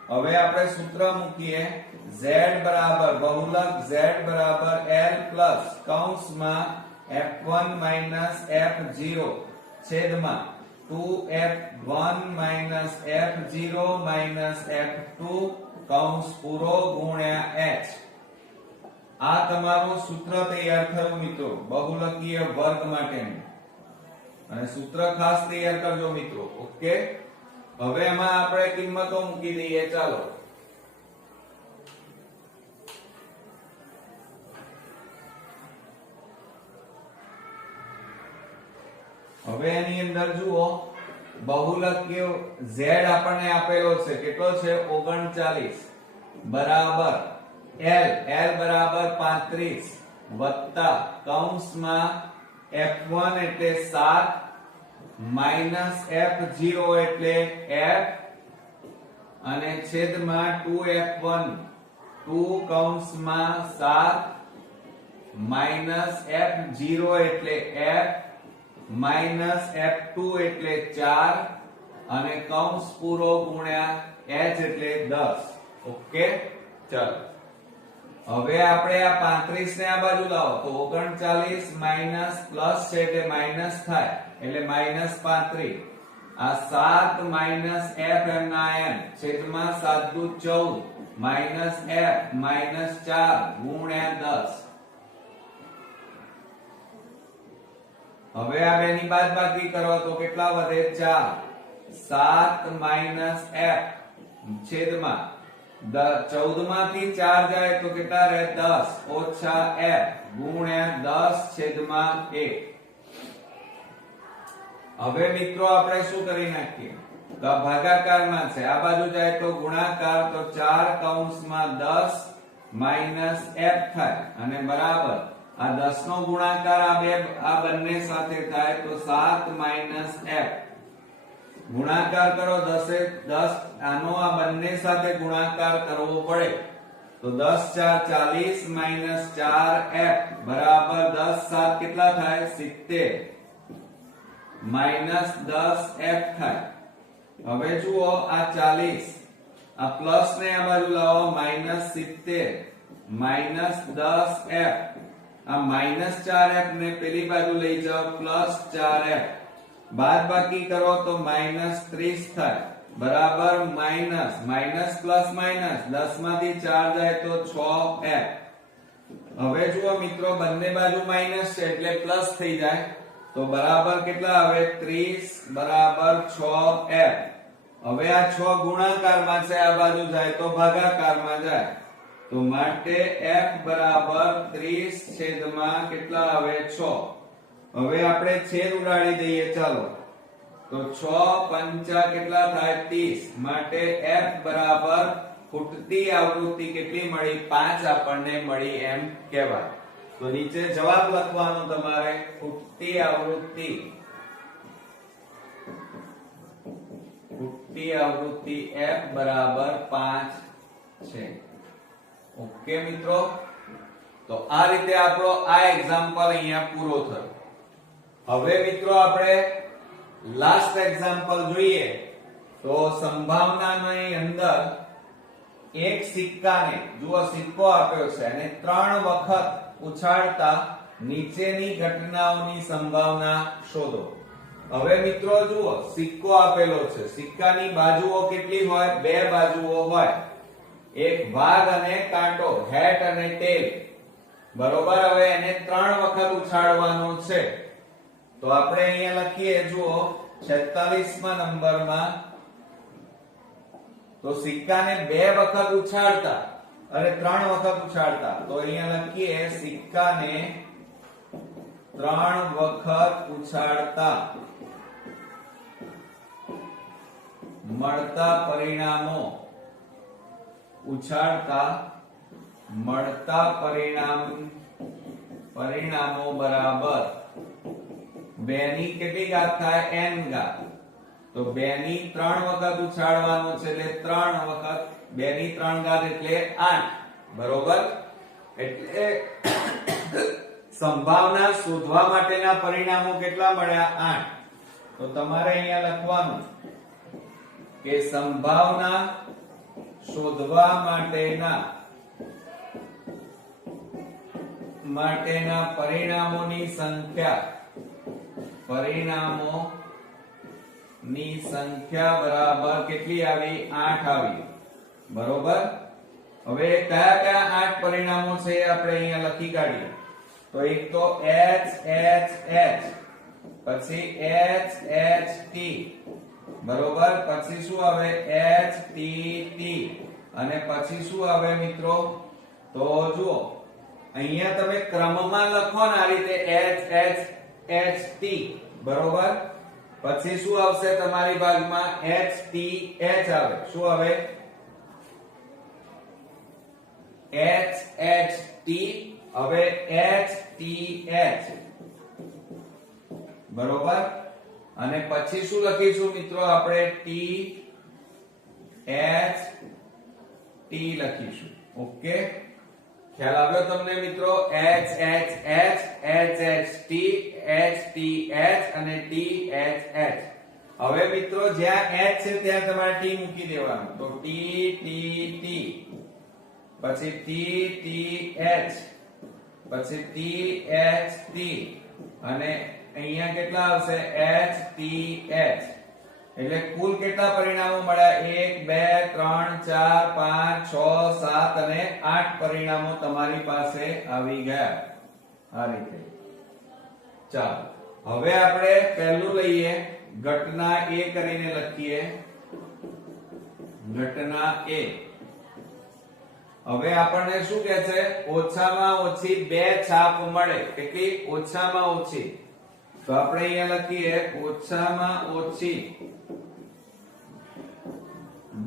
હવે આપણે સૂત્ર મૂકીએ z બરાબર બહુલક z બરાબર l પ્લસ કૌંસમાં f1 f0 છેદમાં 2f1 f0 f2 કૌંસ પૂરો ગુણ્યા h આ તમારું સૂત્ર તૈયાર થયું મિત્રો બહુલકીય વર્ગ માટેનું અને સૂત્ર ખાસ તૈયાર કરજો મિત્રો ઓકે હવે એમાં આપણે કિંમતો મૂકી દઈએ ચાલો હવે એની અંદર જુઓ બહુલકીય z આપણને આપેલો છે કેટલો છે 39 બરાબર l બરાબર 35 વત્તા કૌંસમાં f1 એટલે 7 માઈનસ f0 એટલે f અને છેદમાં 2f1 2 કૌંસમાં 7 માઈનસ f0 એટલે f માઈનસ f2 એટલે 4 અને કૌંસ પૂરો ગુણ્યા h એટલે 10 ઓકે ચાલો હવે આપણે આ 35 ને આ બાજુ લાવો તો 39 માઈનસ પ્લસ છે એટલે માઈનસ થાય એટલે માઈનસ 35 આ 7 માઈનસ f m ના m છેદમાં 7 દુ 14 માઈનસ f માઈનસ 4 ગુણ્યા 10 હવે આ બેની બાદબાકી કરો તો કેટલા વધે 4 7 માઇનસ f છેદમાં 14 માંથી 4 જાય તો કેટલા રહે 10 ઓછા f ગુણ્યા 10 છેદમાં 1. હવે મિત્રો આપણે શું કરી નાખીએ તો આ ભાગાકારમાં છે, આ બાજુ જાય તો ગુણાકાર, તો 4 કૌંસમાં 10 માઇનસ f થાય અને બરાબર આ 10 નો ગુણાકાર આ બંને સાથે થાય તો 7 માઇનસ f. ગુણાકાર કરો 10 આનો આ બંને સાથે ગુણાકાર કરવો પડે તો 10 4 40 માઇનસ 4f બરાબર 10 7 કેટલા થાય 70 માઇનસ 10f થાય. હવે જુઓ આ 40 આ પ્લસ ને આ બાજુ લાવો માઇનસ 70 માઇનસ 10f, આ માઇનસ 4f ને પેલી બાજુ લઈ જાઓ પ્લસ 4f, બાદ બાકી કરો તો માઇનસ 30 થાય બરાબર માઇનસ માઇનસ પ્લસ માઇનસ 10 માંથી 4 જાય તો 6f. હવે જુઓ મિત્રો બંને બાજુ માઇનસ છે એટલે પ્લસ થઈ જાય તો બરાબર કેટલા આવે 30 બરાબર 6f. હવે આ 6 ગુણાકારમાં છે, આ બાજુ જાય તો ભાગાકારમાં જાય તો માટે f બરાબર 30 છેદમાં કેટલા આવે 6. હવે આપણે છેદ ઉડાડી દઈએ ચાલો તો 6 પંચા કેટલા થાય 30 માટે f બરાબર ફૂટતી આવૃત્તિ કેટલી મળી 5 આપણને મળી એમ કહેવાય. તો નીચે જવાબ લખવાનો તમારે ફૂટતી આવૃત્તિ f બરાબર 5 છે. ઓકે મિત્રો, તો આ રીતે આપણો આ એક્ઝામ્પલ અહીંયા પૂરો થયો. હવે મિત્રો આપણે લાસ્ટ એક્ઝામ્પલ જોઈએ તો સંભાવનાની અંદર એક સિક્કાને જુઓ સિક્કો આપ્યો છે અને 3 વખત ઉછાળતા નીચેની ઘટનાઓની સંભાવના શોધો. હવે મિત્રો જુઓ સિક્કો આપેલો છે, સિક્કાની બાજુઓ કેટલી હોય 2 બાજુઓ હોય, એક ભાગ અને કાંટો હેટ અને ટેલ બરોબર. હવે એને 3 વખત ઉછાળવાનો છે તો આપણે અહીંયા લખીએ જુઓ 46મા નંબરમાં તો સિક્કાને 2 વખત ઉછાળતા અને 3 વખત ઉછાળતા તો અહીંયા લખીએ સિક્કાને 3 વખત ઉછાળતા મળતા પરિણામો પરિણામો બરાબર 2 ની કેટલી ઘાત થાય n ઘાત. તો 2 ની 3 વખત ઉછાળવાનું છે એટલે 3 વખત 2 ની 3 ઘાત એટલે 8 બરોબર. એટલે સંભાવના શોધવા માટેના પરિણામો કેટલા મળ્યા 8. તો તમારે અહીંયા લખવાનું કે સંભાવના શોધવા માટેના પરિણામોની સંખ્યા બરાબર કેટલી આવી 8 આવી બરોબર. હવે કયા કયા 8 પરિણામો છે આપણે અહીંયા લખી કાઢીએ તો એક તો h h h, પછી h h t બરોબર, પછી શું આવે h t t અને પછી શું આવે મિત્રો તો જુઓ અહીંયા તમે ક્રમમાં લખો ને આ રીતે h h h t બરોબર. પછી શું આવશે તમારી ભાગમાં h t h આવે, શું આવે h h t. હવે h t h બરોબર અને પછી શું લખીશું મિત્રો આપણે t h t લખીશું. ઓકે, ખ્યાલ આવ્યો તમને મિત્રો? h h h h h t h t h અને t h h. હવે મિત્રો જ્યાં h છે ત્યાં તમારે t મૂકી દેવાનું તો t t t, પછી t t h, પછી t h t અને અહીંયા કેટલા આવશે h t h. એટલે કુલ કેટલા પરિણામો મળ્યા 1 2 3 4 5 6 7 અને 8 પરિણામો તમારી પાસે આવી ગયા આ રીતે. ચાલો હવે આપણે પહેલું લઈએ ઘટના A કરીને લખીએ, ઘટના A. હવે આપણને શું કહે છે? ઓછામાં ઓછી 2 છાપ મળે. કેટલી? ઓછામાં ઓછી. તો આપણે અહીંયા લખીએ ઓછામાં ઓછી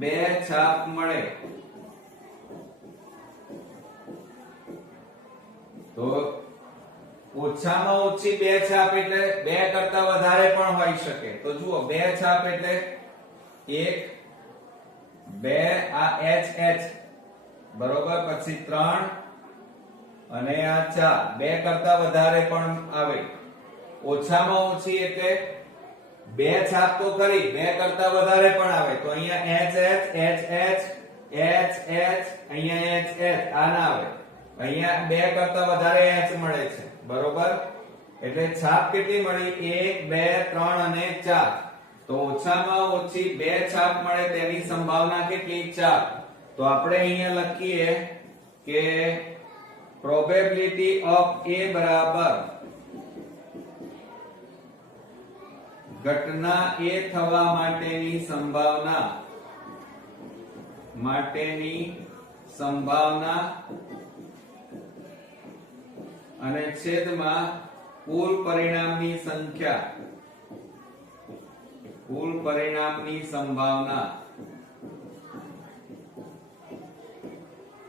2 છાપ મળે. તો ઓછામાં ઓછી 2 છાપ એટલે 2 કરતા વધારે પણ હોઈ શકે. તો જુઓ 2 છાપ એટલે 1 2 આ H બરોબર, પછી 3 અને આ 4. 2 કરતા વધારે પણ આવે. ઓછામાં ઓછી એટલે 2 છાપ તો કરી, 2 કરતા વધારે પણ આવે. તો અહીંયા H અહીંયા H આ ના આવે. અહીંયા 2 કરતા વધારે H મળે છે બરોબર. એટલે છાપ કેટલી મળી? 1 2 3 અને 4. તો ઓછામાં ઓછી 2 છાપ મળે તેની સંભાવના કેટલી? 4. તો આપણે અહીંયા લખીએ કે પ્રોબેબિલિટી ઓફ A બરાબર ઘટના A થવા માટેની સંભાવના અને છેદમાં કુલ પરિણામની સંભાવના.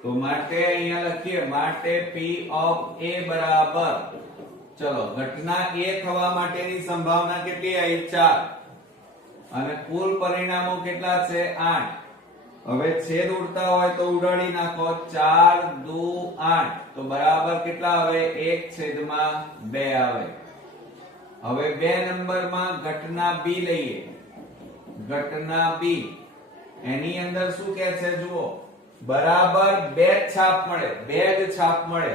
તો માટે અહીંયા લખીએ માટે P of A બરાબર, ચલો ઘટના A થવા માટેની સંભાવના કેટલી આવી? 4 અને કુલ પરિણામો કેટલા છે? 8. હવે છેદ ઉડતા હોય તો ઉડાડી નાખો. 4 દુ 8 તો બરાબર કેટલા આવે? 1/2 આવે. હવે 2 નંબરમાં ઘટના B લઈએ. ઘટના B એની અંદર શું કહે છે? જુઓ બરાબર 2 છાપ મળે, 2 જ છાપ મળે.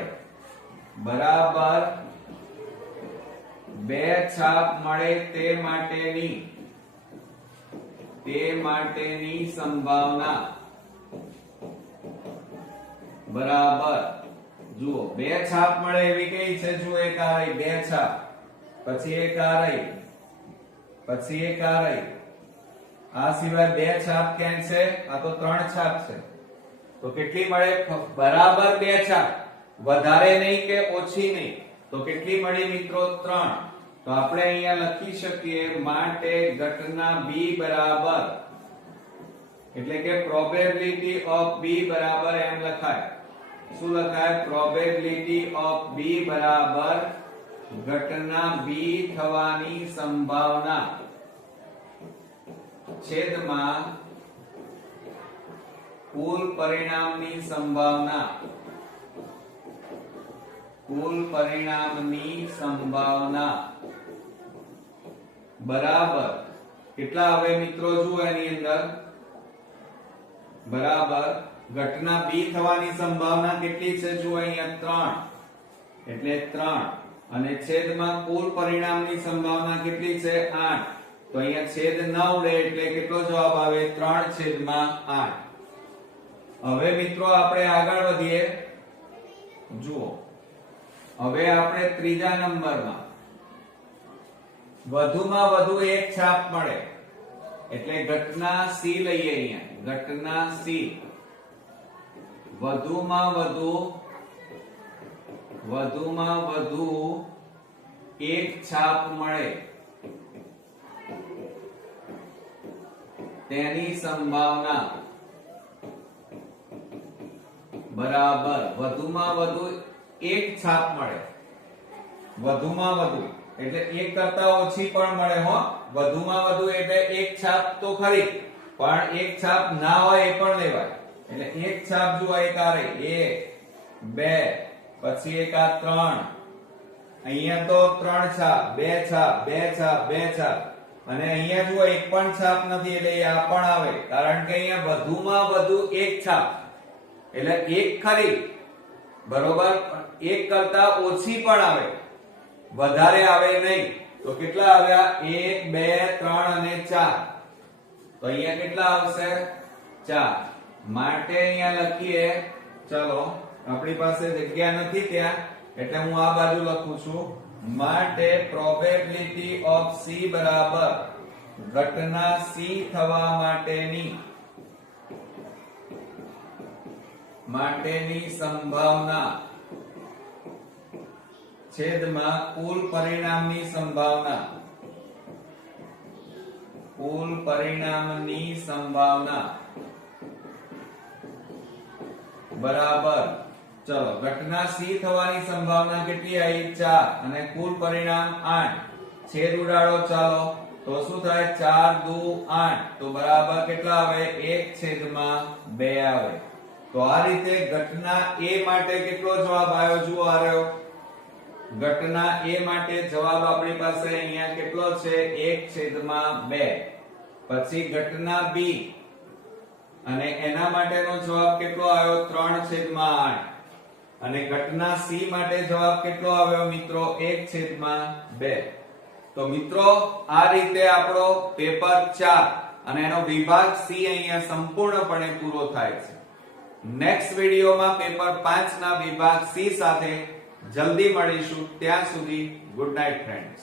બરાબર 2 છાપ મળે તે માટેની સંભાવના બરાબર. જુઓ 2 છાપ મળે એવી કઈ છે? જુઓ એક આ રહી 2 છાપ, પછી એક આ રહી, પછી એક આ રહી. આ સિવાય 2 છાપ ક્યાં છે? આ તો 3 છાપ છે. તો કેટલી મળે? બરાબર 2 છાપ, વધારે નહીં કે ઓછી નહીં. તો કેટલી મળી મિત્રો? 3. તો આપણે અહીંયા લખી શકીએ માટે ઘટના B બરાબર, એટલે કે પ્રોબેબિલિટી ઓફ B બરાબર એમ લખાય. શું લખાય? પ્રોબેબિલિટી ઓફ B બરાબર ઘટના B થવાની સંભાવના છેદમાં કુલ પરિણામની સંભાવના બરાબર કેટલા આવે મિત્રો? જુઓ એની અંદર બરાબર ઘટના B થવાની સંભાવના કેટલી છે? જુઓ અહીંયા 3 એટલે 3 અને છેદમાં કુલ પરિણામની સંભાવના કેટલી છે? 8. તો અહીંયા છેદ ન ઉડે એટલે કેટલો જવાબ આવે? 3/8. હવે મિત્રો આપણે આગળ વધીએ. જુઓ હવે આપણે ત્રીજા નંબરમાં વધુમાં વધુ 1 છાપ મળે એટલે ઘટના C લઈએ. અહીંયા ઘટના C વધુમાં વધુ 1 છાપ મળે તેની સંભાવના બરાબર. વધુમાં વધુ 1 છાપ મળે, વધુમાં વધુ એટલે 1 કરતા ઓછી પણ મળે હો. વધુમાં વધુ એટલે 1 છાપ તો ખરી, પણ 1 છાપ ના હોય એ પણ લેવાય. એટલે 1 છાપ જુઓ એક આ રહી 1 2 પછી એક આ 3. અહીંયા તો 3 છાપ, 2 છાપ, 2 છાપ, 2 છાપ અને અહીંયા જુઓ એક પણ છાપ નથી એટલે આ પણ આવે, કારણ કે અહીંયા વધુમાં વધુ 1 છાપ એટલે 1 ખરી બરોબર, 1 કરતા ઓછી પણ આવે, વધારે આવે નહીં. તો કેટલા આવ્યા? 1 2 3 અને 4. તો અહીંયા કેટલા આવશે? 4. માટે અહીંયા લખીએ, ચલો આપણી પાસે જગ્યા નથી ત્યાં એટલે હું આ બાજુ લખું છું. માટે પ્રોબેબિલિટી ઓફ C બરાબર ઘટના સી થવા માટેની સંભાવના છેદમાં કુલ પરિણામની સંભાવના બરાબર. ચલો, ઘટના સી થવાની સંભાવના કેટલી આવી? 4 અને કુલ પરિણામ 8. છેદ ઉડાડો ચાલો, તો શું થાય? 4 દુ 8, તો બરાબર કેટલા આવે? 1/2 આવે. તો આ રીતે ઘટના એ માટે કેટલો જવાબ આવ્યો? જુઓ આ રહ્યો ઘટના એ માટે જવાબ આપણી પાસે અહીંયા કેટલો છે? 1/2. પછી ઘટના બી અને એના માટેનો જવાબ કેટલો આવ્યો? 3/8. અને ઘટના સી માટે જવાબ કેટલો આવ્યો મિત્રો? 1/2. તો મિત્રો આ રીતે આપણો પેપર 4 અને એનો વિભાગ સી અહીંયા સંપૂર્ણપણે પૂરો થાય છે. નેક્સ્ટ વિડિયોમાં પેપર 5 ના વિભાગ સી સાથે જલ્દી મળીશું. ત્યાં સુધી ગુડ નાઇટ ફ્રેન્ડ્સ.